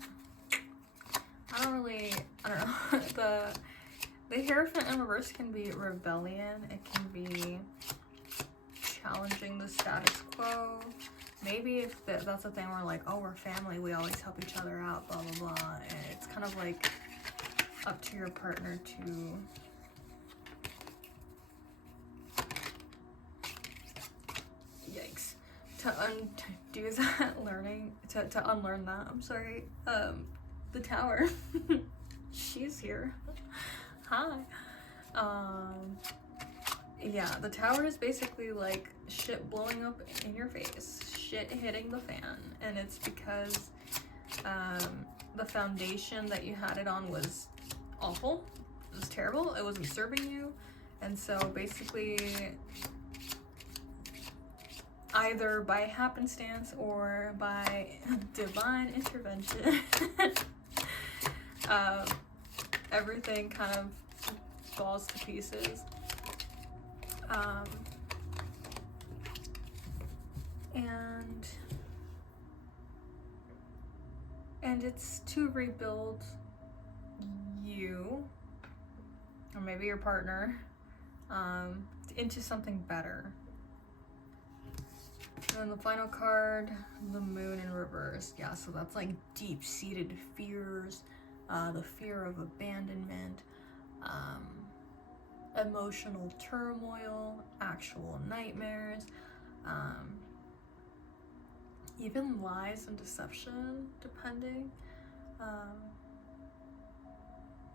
I don't know. The Hierophant in reverse can be rebellion. It can be challenging the status quo. Maybe if that's the thing where like, oh, we're family, we always help each other out, blah, blah, blah. And it's kind of like up to your partner to to undo that, to unlearn that. I'm sorry. The Tower. She's here. Hi. Yeah, the Tower is basically like shit blowing up in your face, shit hitting the fan, and it's because the foundation that you had it on was awful. It was terrible. It wasn't serving you, and so basically, either by happenstance or by divine intervention, everything kind of falls to pieces. And it's to rebuild you, or maybe your partner, into something better. And then the final card, the Moon in reverse. Yeah, so that's like deep-seated fears, the fear of abandonment, emotional turmoil, actual nightmares. Even lies and deception, depending.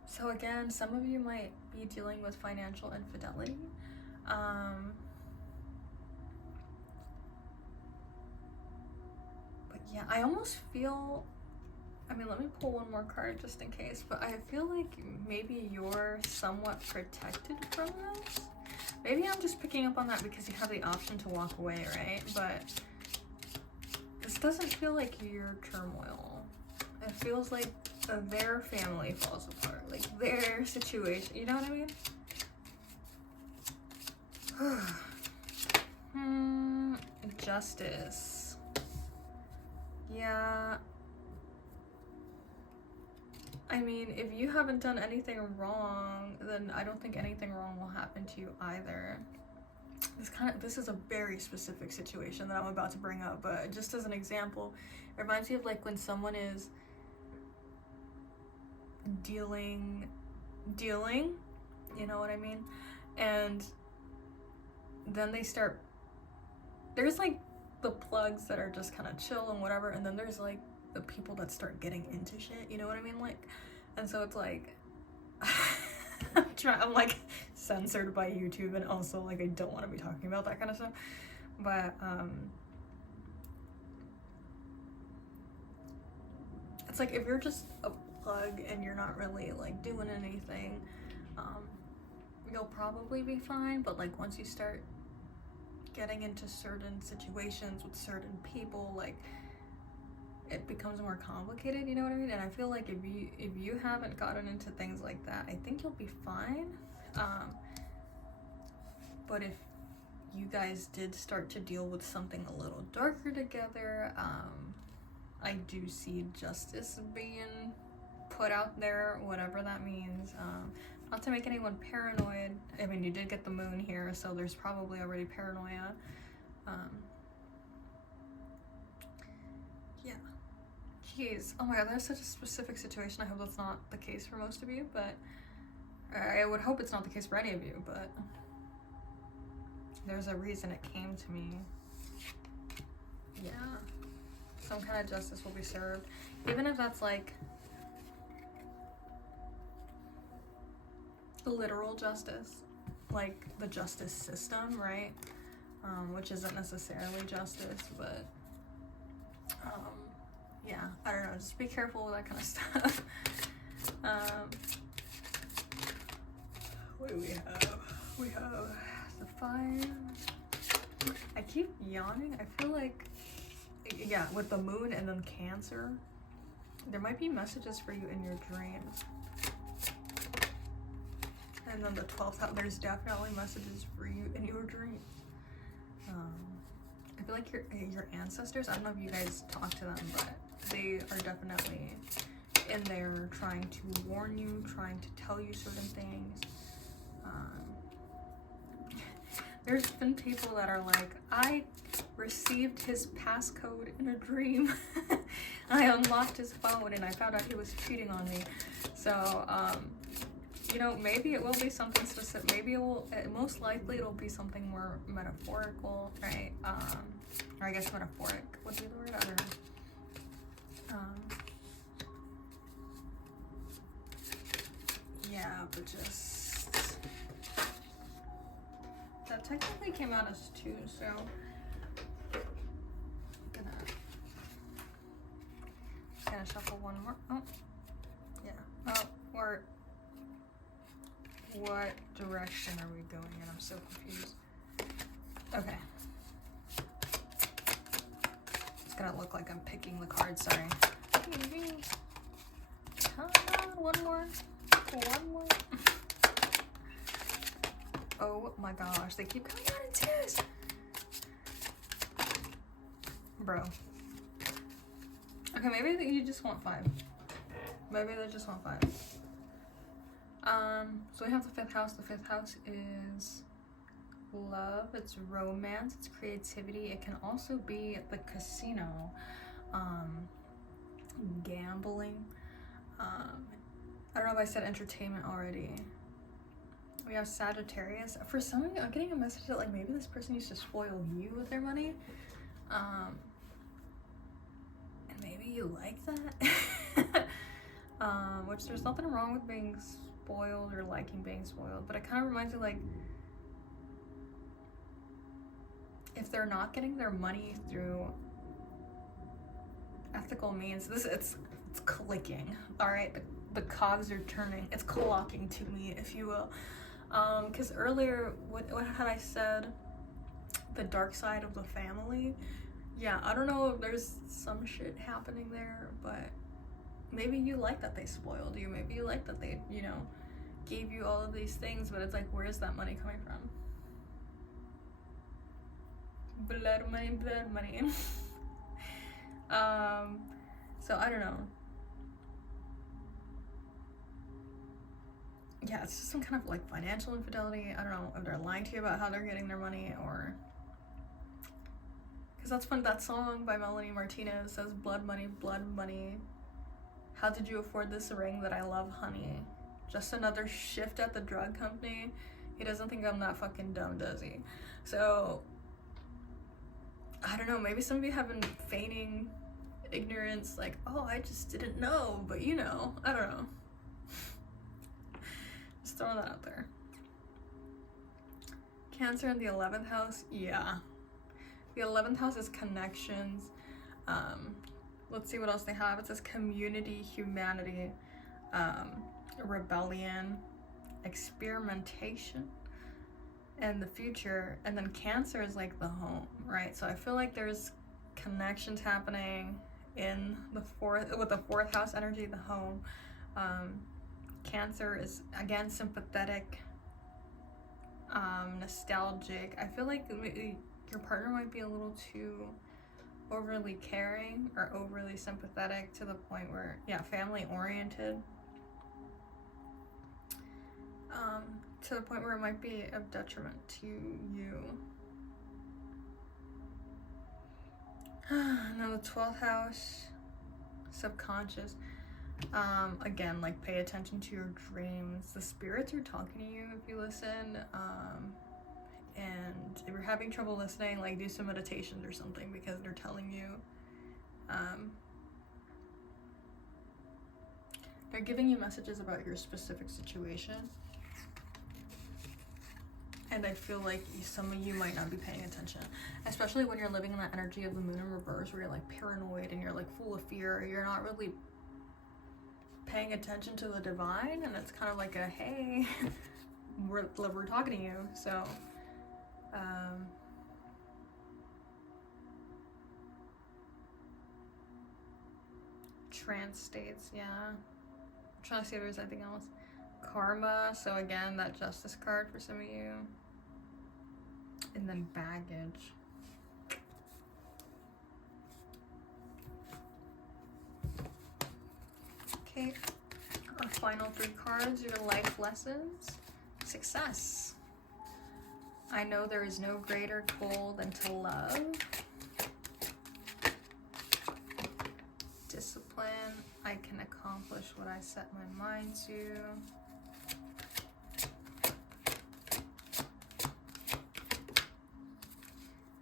So again, some of you might be dealing with financial infidelity. But yeah, I almost feel, I mean, let me pull one more card just in case, but I feel like maybe you're somewhat protected from this. Maybe I'm just picking up on that because you have the option to walk away, right? But this doesn't feel like your turmoil. It feels like their family falls apart, like their situation, you know what I mean? Justice. Yeah. I mean, if you haven't done anything wrong, then I don't think anything wrong will happen to you either. This is a very specific situation that I'm about to bring up, but just as an example, it reminds me of like when someone is dealing, you know what I mean? And then they start, there's like the plugs that are just kind of chill and whatever, and then there's like the people that start getting into shit, you know what I mean? Like, and so it's like I'm like censored by YouTube, and also like I don't want to be talking about that kind of stuff, but it's like if you're just a plug and you're not really like doing anything, you'll probably be fine. But like once you start getting into certain situations with certain people, like it becomes more complicated, you know what I mean? And I feel like if you haven't gotten into things like that, I think you'll be fine. But if you guys did start to deal with something a little darker together, I do see justice being put out there, whatever that means. Not to make anyone paranoid. I mean, you did get the moon here, so there's probably already paranoia. Yeah. Jeez. Oh my god, that's such a specific situation. I hope that's not the case for most of you, but I would hope it's not the case for any of you, but there's a reason it came to me. Yeah. Some kind of justice will be served. Even if that's like literal justice, like the justice system, right? Which isn't necessarily justice, but yeah, I don't know, just be careful with that kind of stuff. What do we have? We have the 5. I keep yawning. I feel like, yeah, with the moon and then Cancer, there might be messages for you in your dreams. And then the 12th house, there's definitely messages for you in your dreams. I feel like your ancestors, I don't know if you guys talk to them, but they are definitely in there trying to warn you, trying to tell you certain things. There's been people that are like, I received his passcode in a dream. I unlocked his phone and I found out he was cheating on me. So, you know, maybe it will be something specific. Maybe it will, most likely it'll be something more metaphorical, right? Or I guess metaphoric would be the word, I don't know. Yeah, but just, that technically came out as 2, so I'm gonna shuffle one more. Oh, yeah. Oh, or what direction are we going in? I'm so confused. Okay. It's gonna look like I'm picking the card, sorry. Come on, one more. One more. Oh my gosh, they keep coming out in 2s. Bro. Okay, maybe you just want 5. Maybe they just want 5. So we have the 5th house. The 5th house is love, it's romance, it's creativity. It can also be the casino, gambling. I don't know if I said entertainment already. We have Sagittarius. For some of you, I'm getting a message that like maybe this person used to spoil you with their money. And maybe you like that. Which there's nothing wrong with being spoiled or liking being spoiled, but it kind of reminds you like if they're not getting their money through ethical means, it's clicking, all right? The cogs are turning. It's clocking to me, if you will. Because earlier, what had I said? The dark side of the family. Yeah, I don't know if there's some shit happening there, but maybe you like that they spoiled you. Maybe you like that they, you know, gave you all of these things, but it's like, where's that money coming from? Blood money, blood money. So I don't know. Yeah, it's just some kind of like financial infidelity. I don't know if they're lying to you about how they're getting their money, or because that's fun. That song by Melanie Martinez says blood money, blood money. How did you afford this ring that I love, honey? Just another shift at the drug company. He doesn't think I'm that fucking dumb, does he? So I don't know, maybe some of you have been feigning ignorance, like, oh, I just didn't know, but you know, I don't know. Just throwing that out there. Cancer in the 11th house, yeah. The 11th house is connections. Let's see what else they have. It says community, humanity, rebellion, experimentation, and the future. And then Cancer is like the home, right? So I feel like there's connections happening in the with the 4th house energy, the home. Cancer is again sympathetic, nostalgic. I feel like your partner might be a little too overly caring or overly sympathetic to the point where, yeah, family oriented, to the point where it might be of detriment to you. And then the 12th house, subconscious. Again, like, pay attention to your dreams. The spirits are talking to you if you listen. And if you're having trouble listening, like, do some meditations or something, because they're telling you, they're giving you messages about your specific situation. And I feel like some of you might not be paying attention, especially when you're living in that energy of the moon in reverse, where you're like paranoid and you're like full of fear. You're not really paying attention to the divine, and it's kind of like a, hey, we're talking to you. So trance states, yeah. I'm trying to see if there's anything else. Karma, so again, that Justice card for some of you. And then baggage. Okay, our final 3 cards, your life lessons. Success. I know there is no greater goal than to love. Discipline. I can accomplish what I set my mind to.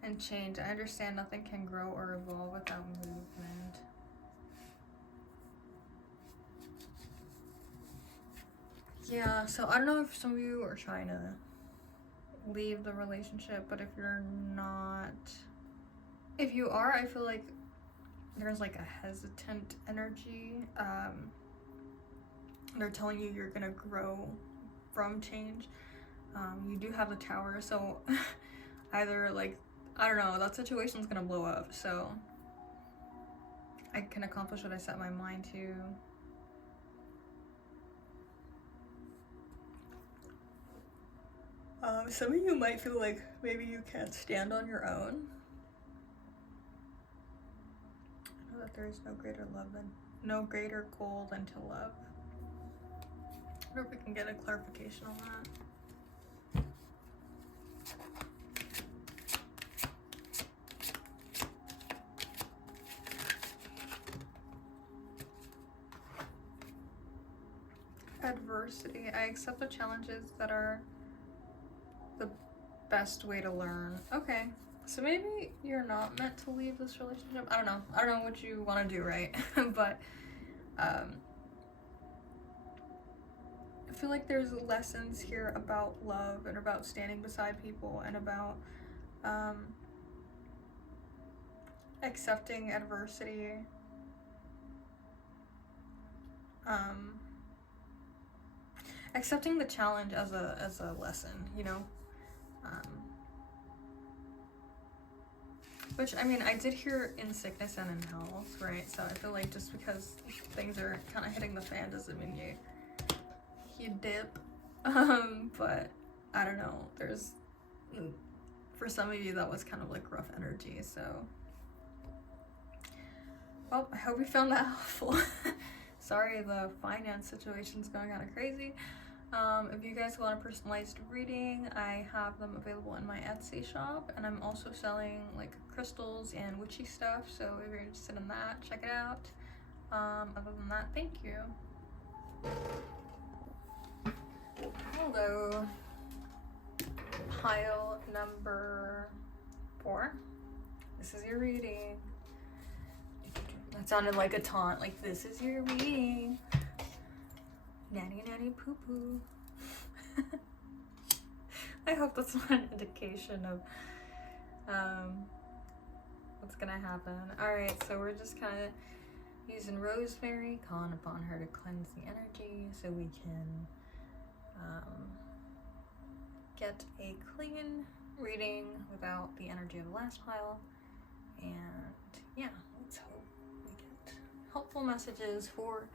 And change. I understand nothing can grow or evolve without movement. Yeah, so I don't know if some of you are trying to leave the relationship, but if you're not, if you are, I feel like there's like a hesitant energy. They're telling you you're gonna grow from change. You do have the Tower, so either like, I don't know, that situation's gonna blow up, so I can accomplish what I set my mind to. Some of you might feel like maybe you can't stand on your own. I know that there is no greater goal than to love. I wonder if we can get a clarification on that. Adversity. I accept the challenges that are best way to learn. Okay, so maybe you're not meant to leave this relationship. I don't know what you want to do, right? But I feel like there's lessons here about love and about standing beside people and about accepting adversity, accepting the challenge as a lesson, you know. Which, I mean, I did hear in sickness and in health, right? So I feel like just because things are kind of hitting the fan doesn't mean you dip. But I don't know. There's, for some of you, that was kind of like rough energy. So, well, I hope you found that helpful. Sorry, the finance situation's going kind of crazy. If you guys want a personalized reading, I have them available in my Etsy shop, and I'm also selling like crystals and witchy stuff, so if you're interested in that, check it out. Other than that, thank you. Hello. Pile number 4. This is your reading. That sounded like a taunt, like this is your reading. Nanny nanny poo poo. I hope that's not an indication of what's gonna happen. Alright, so we're just kind of using rosemary, calling upon her to cleanse the energy so we can get a clean reading without the energy of the last pile. And yeah, let's hope we get helpful messages for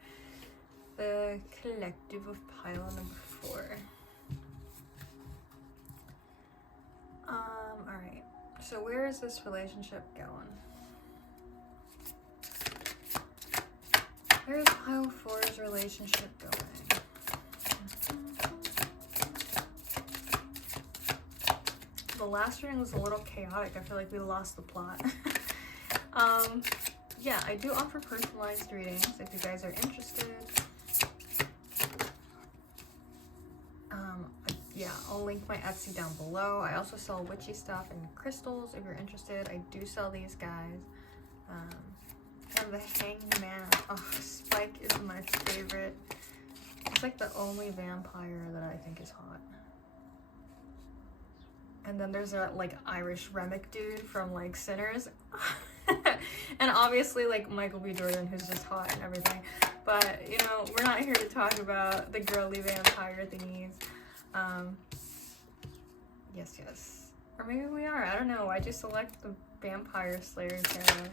the collective of pile number 4. Alright, so where is this relationship going? Where is pile 4's relationship going? The last reading was a little chaotic. I feel like we lost the plot. Yeah, I do offer personalized readings if you guys are interested. Yeah, I'll link my Etsy down below. I also sell witchy stuff and crystals if you're interested. I do sell these guys. And the Hangman. Oh, Spike is my favorite. It's like the only vampire that I think is hot. And then there's that like Irish Remick dude from like Sinners. And obviously like Michael B. Jordan, who's just hot and everything. But you know, we're not here to talk about the girly vampire thingies. Yes. Or maybe we are. I don't know. Why'd you select the Vampire Slayer tarot?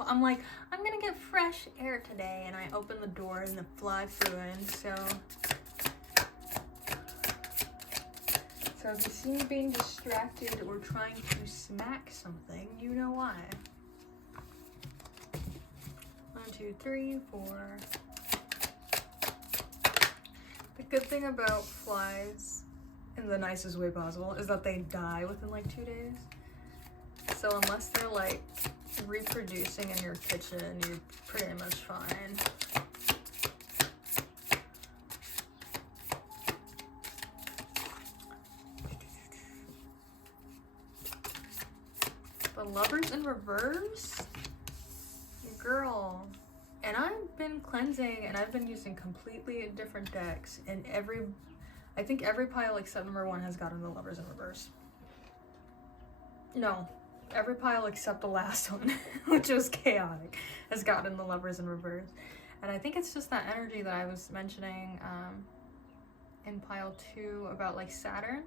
I'm like, I'm gonna get fresh air today, and I open the door and the fly flew in, so if you see me being distracted or trying to smack something, you know why. 1, 2, 3, 4. The good thing about flies, in the nicest way possible, is that they die within like 2 days. So unless they're like reproducing in your kitchen, you're pretty much fine. The Lovers in reverse? Girl. And I've been cleansing and I've been using completely different decks, and I think every pile except number 1 has gotten the Lovers in reverse. No. Every pile except the last one, which was chaotic, has gotten the Lovers in reverse. And I think it's just that energy that I was mentioning in pile 2 about like Saturn.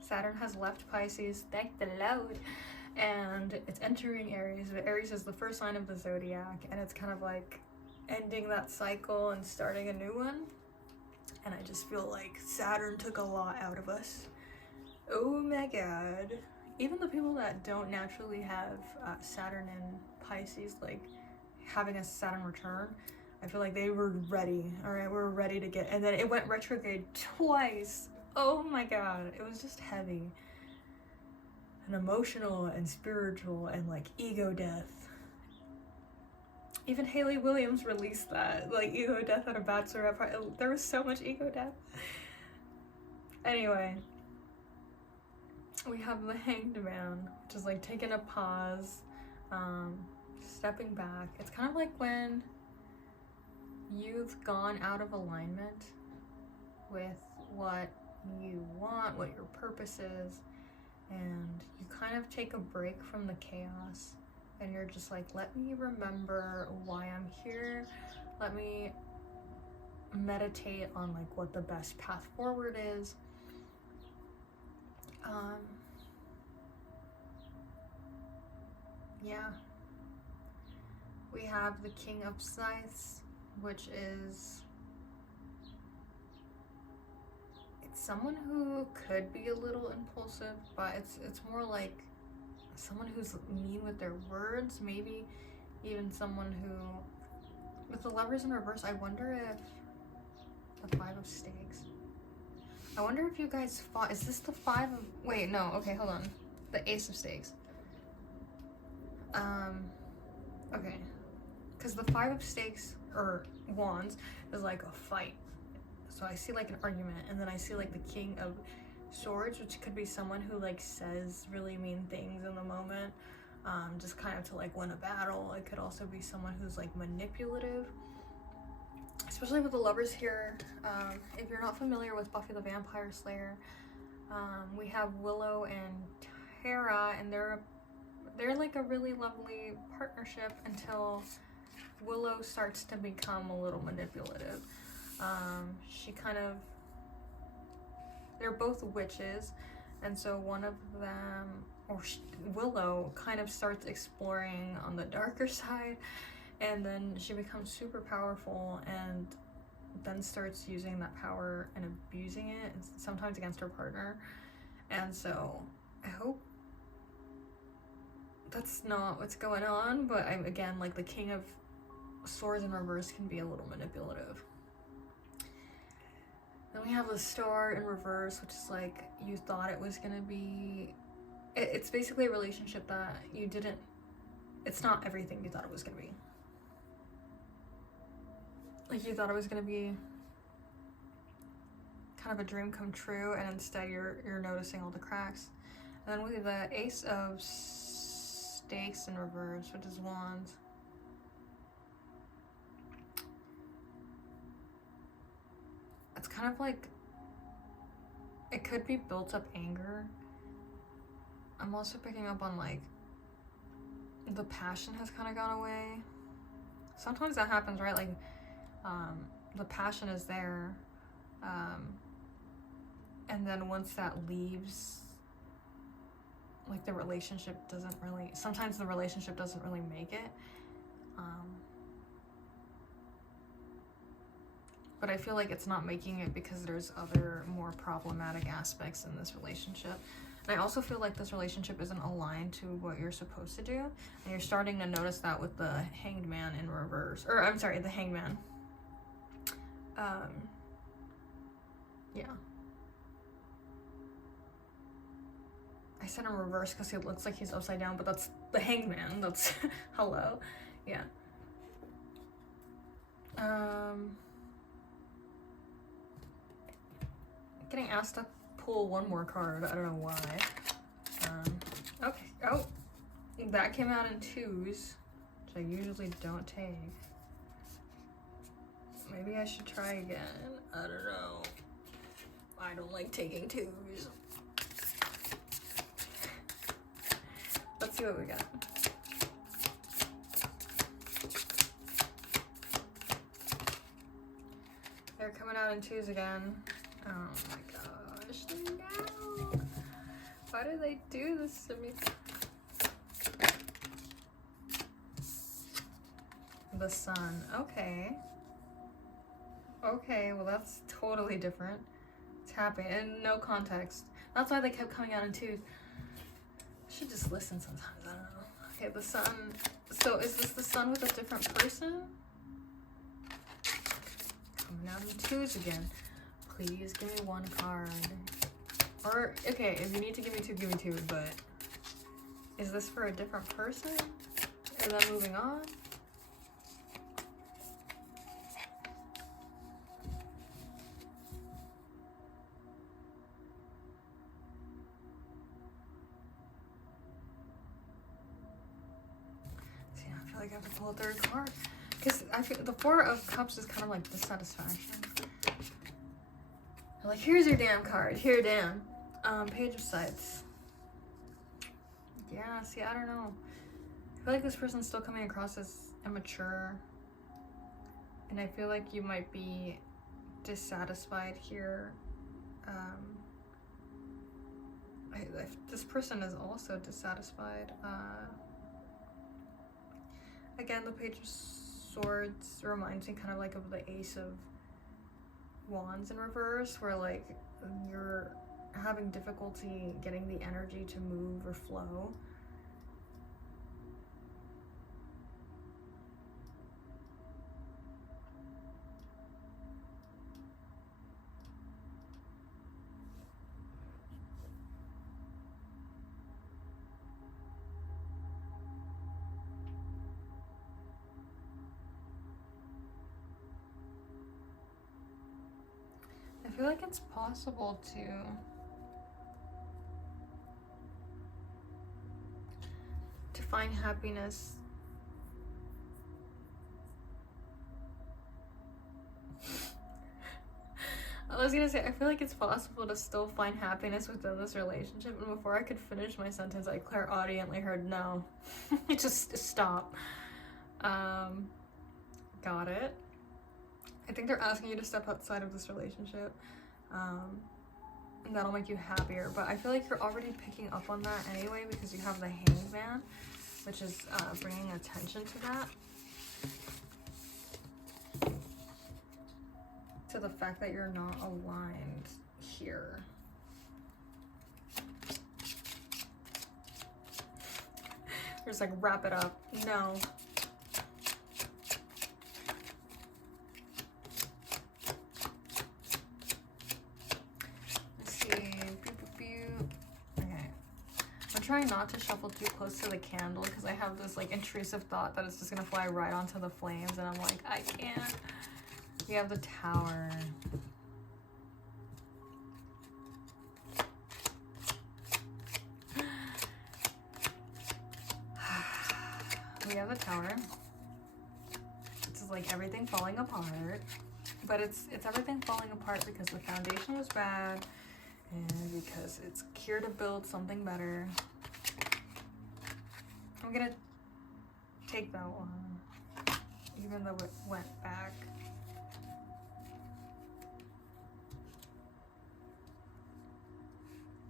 Saturn has left Pisces, thank the Lord, and it's entering Aries. But Aries is the first sign of the zodiac, and it's kind of like ending that cycle and starting a new one. And I just feel like Saturn took a lot out of us. Oh my god. Even the people that don't naturally have Saturn and Pisces, like having a Saturn return, I feel like they were ready. All right, we're ready to get, and then it went retrograde twice. Oh my god, it was just heavy and emotional and spiritual and like ego death. Even Hayley Williams released that, like, ego death at a bachelorette party. There was so much ego death. Anyway, we have the Hanged Man, which is like taking a pause, stepping back. It's kind of like when you've gone out of alignment with what you want, what your purpose is, and you kind of take a break from the chaos. And you're just like, let me remember why I'm here. Let me meditate on like what the best path forward is. Yeah. We have the King of Scythes, which is, it's someone who could be a little impulsive, but it's more like someone who's mean with their words, maybe even someone who, with the Lovers in reverse, I wonder if the 5 of Stakes, I wonder if you guys fought, is this the 5 of, wait, no, okay, hold on, the Ace of Stakes, okay, because the 5 of Stakes, or Wands, is like a fight, so I see like an argument, and then I see like the King of Swords, which could be someone who like says really mean things in the moment, just kind of to like win a battle. It could also be someone who's like manipulative, especially with the Lovers here. If you're not familiar with Buffy the Vampire Slayer, we have Willow and Tara, and they're like a really lovely partnership until Willow starts to become a little manipulative. She kind of, they're both witches, and so one of them, or Willow, kind of starts exploring on the darker side, and then she becomes super powerful and then starts using that power and abusing it, sometimes against her partner. And so I hope that's not what's going on, but I'm, again, like the King of Swords in reverse can be a little manipulative. Then we have the Star in reverse, which is like you thought it was gonna be, it's basically a relationship that you didn't, it's not everything you thought it was gonna be. Like you thought it was gonna be kind of a dream come true, and instead you're noticing all the cracks. And then we have the Ace of Stakes in reverse, which is Wands. It's kind of like, it could be built up anger. I'm also picking up on like, the passion has kind of gone away. Sometimes that happens, right? Like, the passion is there. And then once that leaves, like the relationship doesn't really, sometimes the relationship doesn't really make it. But I feel like it's not making it because there's other more problematic aspects in this relationship. And I also feel like this relationship isn't aligned to what you're supposed to do. And you're starting to notice that with the Hanged Man in reverse. Or, I'm sorry, the Hangman. Yeah. I said in reverse because he looks like he's upside down, but that's the Hanged Man. That's, hello. Yeah. Getting asked to pull one more card. I don't know why. Okay. Oh, that came out in 2s, which I usually don't take. Maybe I should try again. I don't know. I don't like taking 2s. Let's see what we got. They're coming out in 2s again. Oh my gosh, no! Why do they do this to me? The Sun, okay. Okay, well that's totally different. It's happening, and no context. That's why they kept coming out in 2s. I should just listen sometimes, I don't know. Okay, the Sun. So is this the Sun with a different person? Coming out in 2s again. Please give me one card. Or, okay, if you need to give me 2, give me 2, but is this for a different person? Is that moving on? like I have to pull a third card. Because I feel the Four of Cups is kind of like dissatisfaction. Like, here's your damn card. Here, damn. Page of Scythes. Yeah, see, I don't know. I feel like this person's still coming across as immature. And I feel like you might be dissatisfied here. This person is also dissatisfied. Again, the Page of Swords reminds me kind of like of the Ace of Wands in reverse, where like you're having difficulty getting the energy to move or flow. I feel like it's possible to find happiness I was gonna say, I feel like it's possible to still find happiness within this relationship, and before I could finish my sentence, I clairaudiently heard no. Just stop. Got it. I think they're asking you to step outside of this relationship, and that'll make you happier, but I feel like you're already picking up on that anyway because you have the Hanged Man, which is bringing attention to that. To the fact that you're not aligned here. Just like, wrap it up. No. Let's see. Okay. I'm trying not to shuffle too close to the candle because I have this like intrusive thought that it's just gonna fly right onto the flames, and I'm like, I can't. We have the Tower. We have the Tower. This is like everything falling apart. But it's everything falling apart because the foundation was bad and because it's here to build something better. I'm gonna take that one, even though it went back.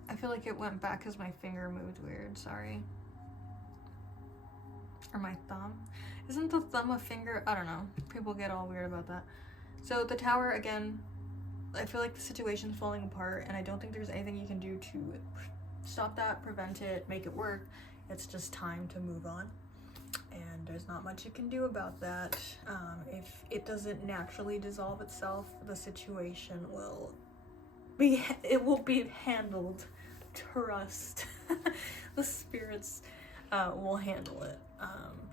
I feel like it went back because my finger moved weird, sorry. Or my thumb. Isn't the thumb a finger? I don't know. People get all weird about that. So the Tower, again, I feel like the situation's falling apart and I don't think there's anything you can do to stop that, prevent it, make it work. It's just time to move on. And there's not much you can do about that. If it doesn't naturally dissolve itself, the situation will be handled. Trust. The spirits will handle it.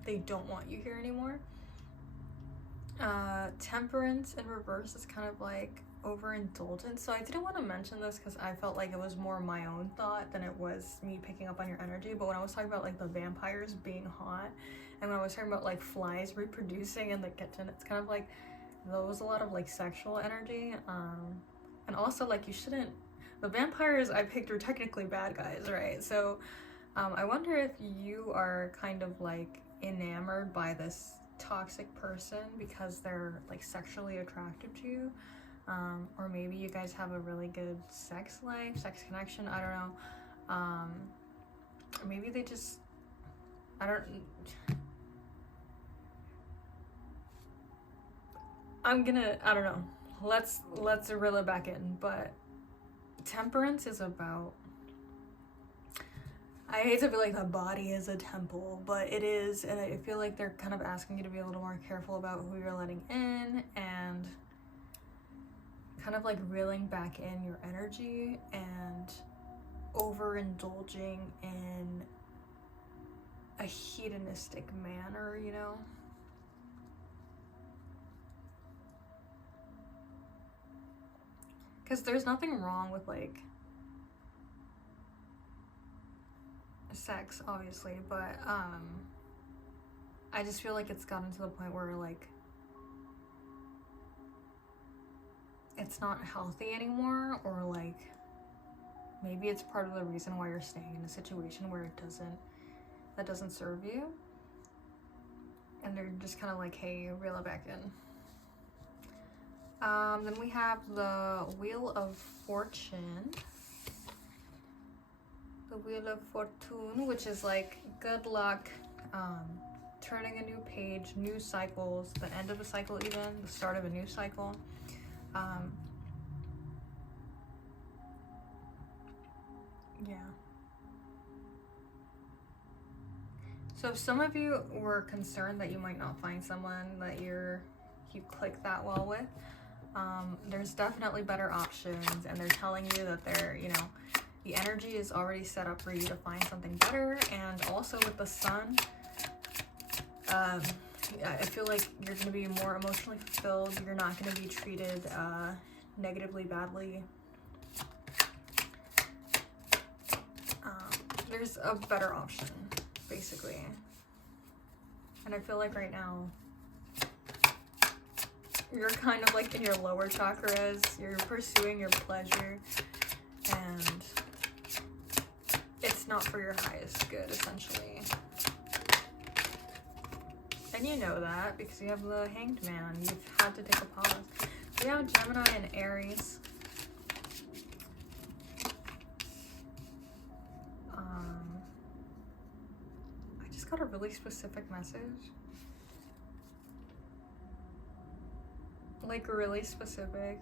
They don't want you here anymore. Temperance in reverse is kind of like overindulgence. So I didn't want to mention this because I felt like it was more my own thought than it was me picking up on your energy. But when I was talking about like the vampires being hot, and when I was talking about like flies reproducing in the kitchen, it's kind of like there was a lot of like sexual energy. And also like you shouldn't. The vampires I picked are technically bad guys, right? So I wonder if you are kind of like enamored by this toxic person because they're like sexually attracted to you, or maybe you guys have a really good sex life, sex connection, I don't know, or maybe they just, I don't know, let's reel it back in. But temperance is about, I hate to be like the body is a temple, but it is, and I feel like they're kind of asking you to be a little more careful about who you're letting in and kind of like reeling back in your energy and overindulging in a hedonistic manner, you know? Because there's nothing wrong with like sex, obviously, but I just feel like it's gotten to the point where like it's not healthy anymore, or like maybe it's part of the reason why you're staying in a situation where that doesn't serve you, and they're just kind of like, hey, reel it back in. Then we have the Wheel of Fortune. The Wheel of Fortune, which is like good luck, turning a new page, new cycles, the end of a cycle, even the start of a new cycle. Yeah. So if some of you were concerned that you might not find someone that you click that well with, there's definitely better options, and they're telling you that the energy is already set up for you to find something better. And also with the Sun, I feel like you're going to be more emotionally fulfilled. You're not going to be treated negatively, badly. There's a better option, basically. And I feel like right now, you're kind of like in your lower chakras, you're pursuing your pleasure, and it's not for your highest good, essentially. And you know that because you have the Hanged Man. You've had to take a pause. We have Gemini and Aries. I just got a really specific message. Like really specific.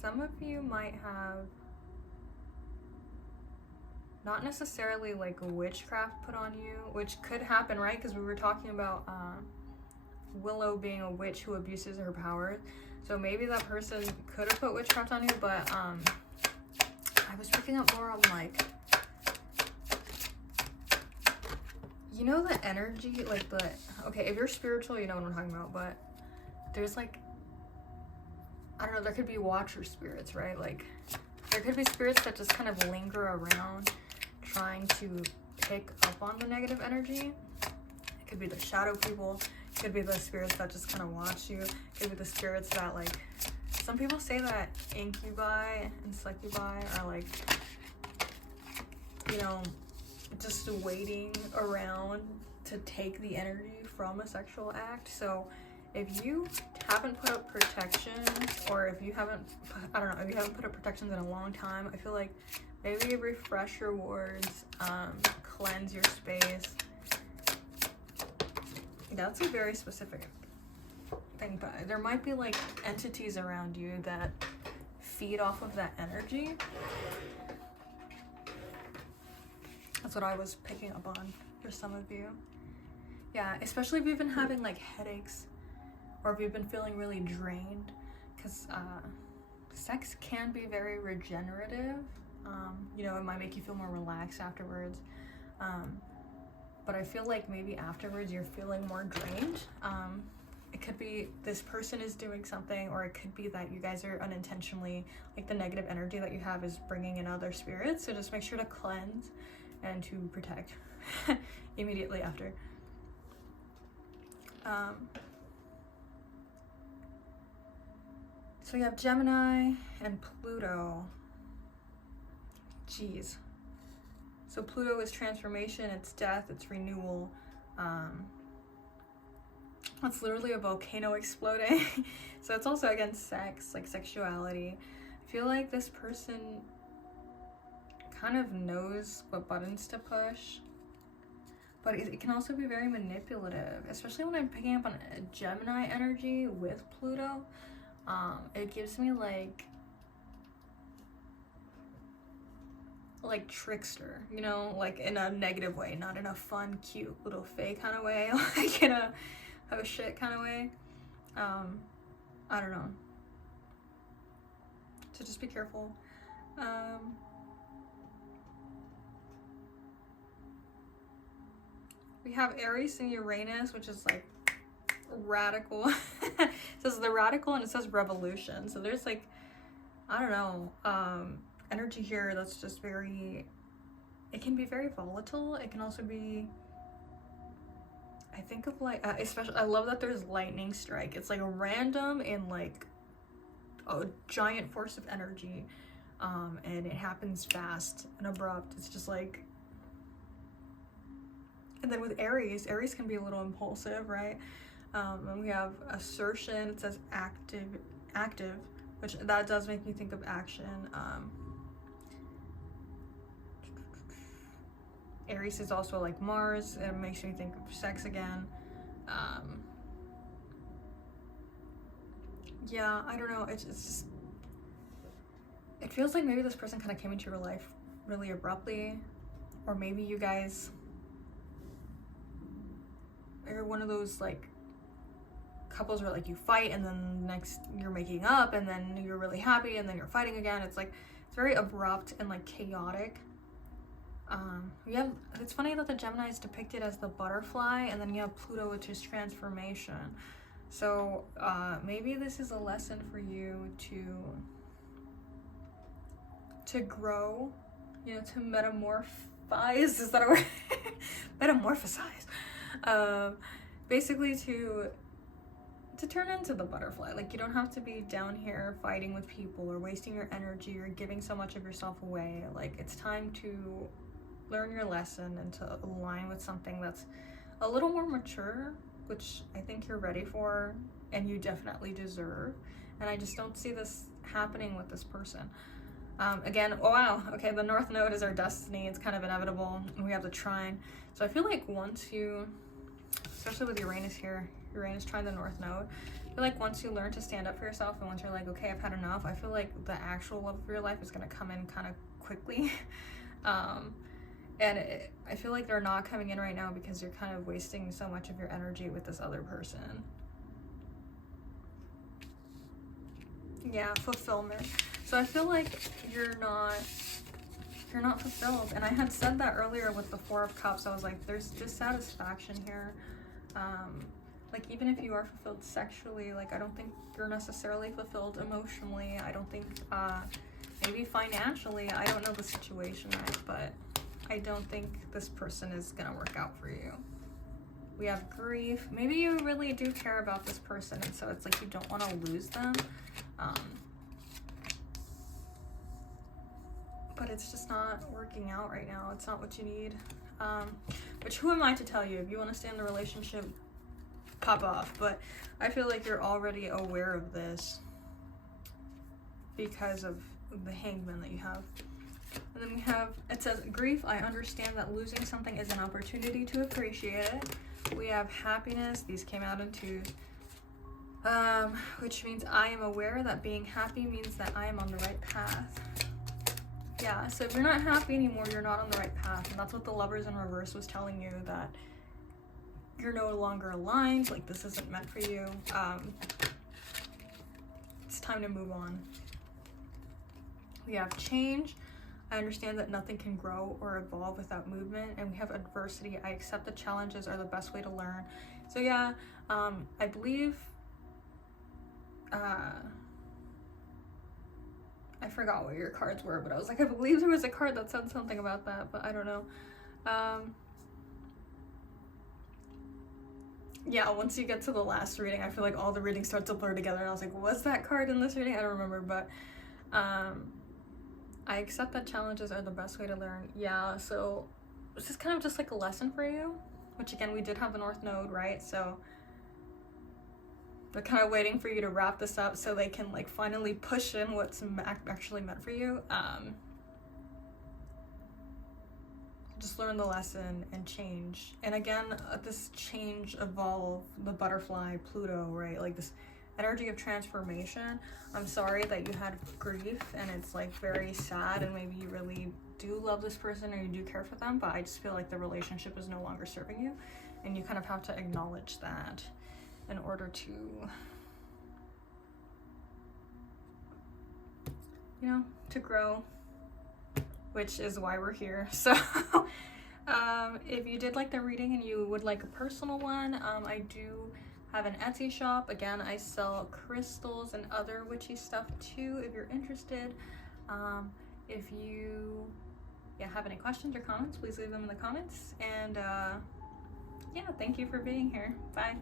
Some of you might have not necessarily like witchcraft put on you, which could happen, right? Because we were talking about Willow being a witch who abuses her powers. So maybe that person could have put witchcraft on you, but I was picking up more on like, you know, the energy, like okay, if you're spiritual, you know what I'm talking about, but there's like, I don't know, there could be watcher spirits, right? Like, there could be spirits that just kind of linger around trying to pick up on the negative energy. It could be the shadow people. It could be the spirits that just kind of watch you. It could be the spirits that, like, some people say that incubi and succubi are like, you know, just waiting around to take the energy from a sexual act. So if you haven't put up protections, or if you haven't, I don't know, if you haven't put up protections in a long time, I feel like maybe refresh your wards, cleanse your space. That's a very specific thing, but there might be like entities around you that feed off of that energy. That's what I was picking up on for some of you. Yeah, especially if you've been having like headaches, or if you've been feeling really drained, because sex can be very regenerative. You know, it might make you feel more relaxed afterwards. But I feel like maybe afterwards you're feeling more drained. It could be this person is doing something, or it could be that you guys are unintentionally, like the negative energy that you have is bringing in other spirits. So just make sure to cleanse and to protect immediately after. So we have Gemini and Pluto. Jeez. So Pluto is transformation, it's death, it's renewal. It's literally a volcano exploding. So it's also against sex, like sexuality. I feel like this person kind of knows what buttons to push, but it can also be very manipulative, especially when I'm picking up on a Gemini energy with Pluto. It gives me like trickster, you know, like in a negative way, not in a fun, cute little fey kind of way, like in a oh shit kind of way. I don't know. So just be careful. We have Aries and Uranus, which is like radical. It says the radical and it says revolution. So there's like, I don't know, energy here that's just very, it can be very volatile. It can also be I think of like, especially, I love that there's lightning strike. It's like a random and like a giant force of energy, and it happens fast and abrupt. It's just like, and then with Aries can be a little impulsive, right? And we have assertion. It says active, which that does make me think of action. Aries is also like Mars. It makes me think of sex again. Yeah, I don't know. It's just, it feels like maybe this person kind of came into your life really abruptly, or maybe you guys are one of those like couples where like you fight and then next you're making up and then you're really happy and then you're fighting again. It's like, it's very abrupt and like chaotic. It's funny that the Gemini is depicted as the butterfly, and then you have Pluto, which is transformation. So maybe this is a lesson for you to grow, you know, to metamorphise. Is that a word? Metamorphosize. Basically to turn into the butterfly. Like, you don't have to be down here fighting with people or wasting your energy or giving so much of yourself away. Like, it's time to learn your lesson and to align with something that's a little more mature, which I think you're ready for and you definitely deserve. And I just don't see this happening with this person. Again, oh wow, okay, the North Node is our destiny. It's kind of inevitable. And we have the trine. So I feel like once you, especially with Uranus here, Uranus trine the North Node, I feel like once you learn to stand up for yourself and once you're like, okay, I've had enough, I feel like the actual love of your life is going to come in kind of quickly. I feel like they're not coming in right now because you're kind of wasting so much of your energy with this other person. Yeah, fulfillment. So I feel like you're not fulfilled. And I had said that earlier with the Four of Cups. I was like, there's dissatisfaction here. Like, even if you are fulfilled sexually, like, I don't think you're necessarily fulfilled emotionally. I don't think, maybe financially, I don't know the situation, right? But I don't think this person is gonna work out for you. We have grief. Maybe you really do care about this person, and so it's like you don't want to lose them. But it's just not working out right now. It's not what you need. Which, who am I to tell you? If you want to stay in the relationship, pop off. But I feel like you're already aware of this because of the Hangman that you have. And then we have, it says, grief. I understand that losing something is an opportunity to appreciate it. We have happiness. These came out in twos. Which means I am aware that being happy means that I am on the right path. Yeah, so if you're not happy anymore, you're not on the right path. And that's what the Lovers in reverse was telling you, that you're no longer aligned, like this isn't meant for you. It's time to move on. We have change. I understand that nothing can grow or evolve without movement. And we have adversity. I accept that challenges are the best way to learn. So yeah, I believe, I forgot what your cards were, but I was like, I believe there was a card that said something about that, but I don't know. Yeah, once you get to the last reading, I feel like all the readings start to blur together, and I was like, was that card in this reading? I don't remember, but I accept that challenges are the best way to learn. Yeah, so this is kind of just like a lesson for you, which again, we did have the North Node, right? So they're kind of waiting for you to wrap this up so they can like finally push in what's actually meant for you. Just learn the lesson and change. And again, this change, evolve, the butterfly, Pluto, right? Like this energy of transformation. I'm sorry that you had grief and it's like very sad, and maybe you really do love this person or you do care for them, but I just feel like the relationship is no longer serving you, and you kind of have to acknowledge that in order to, you know, to grow, which is why we're here. So if you did like the reading and you would like a personal one, I do have an Etsy shop. Again, I sell crystals and other witchy stuff too, if you're interested. If you have any questions or comments, please leave them in the comments. And yeah, thank you for being here. Bye.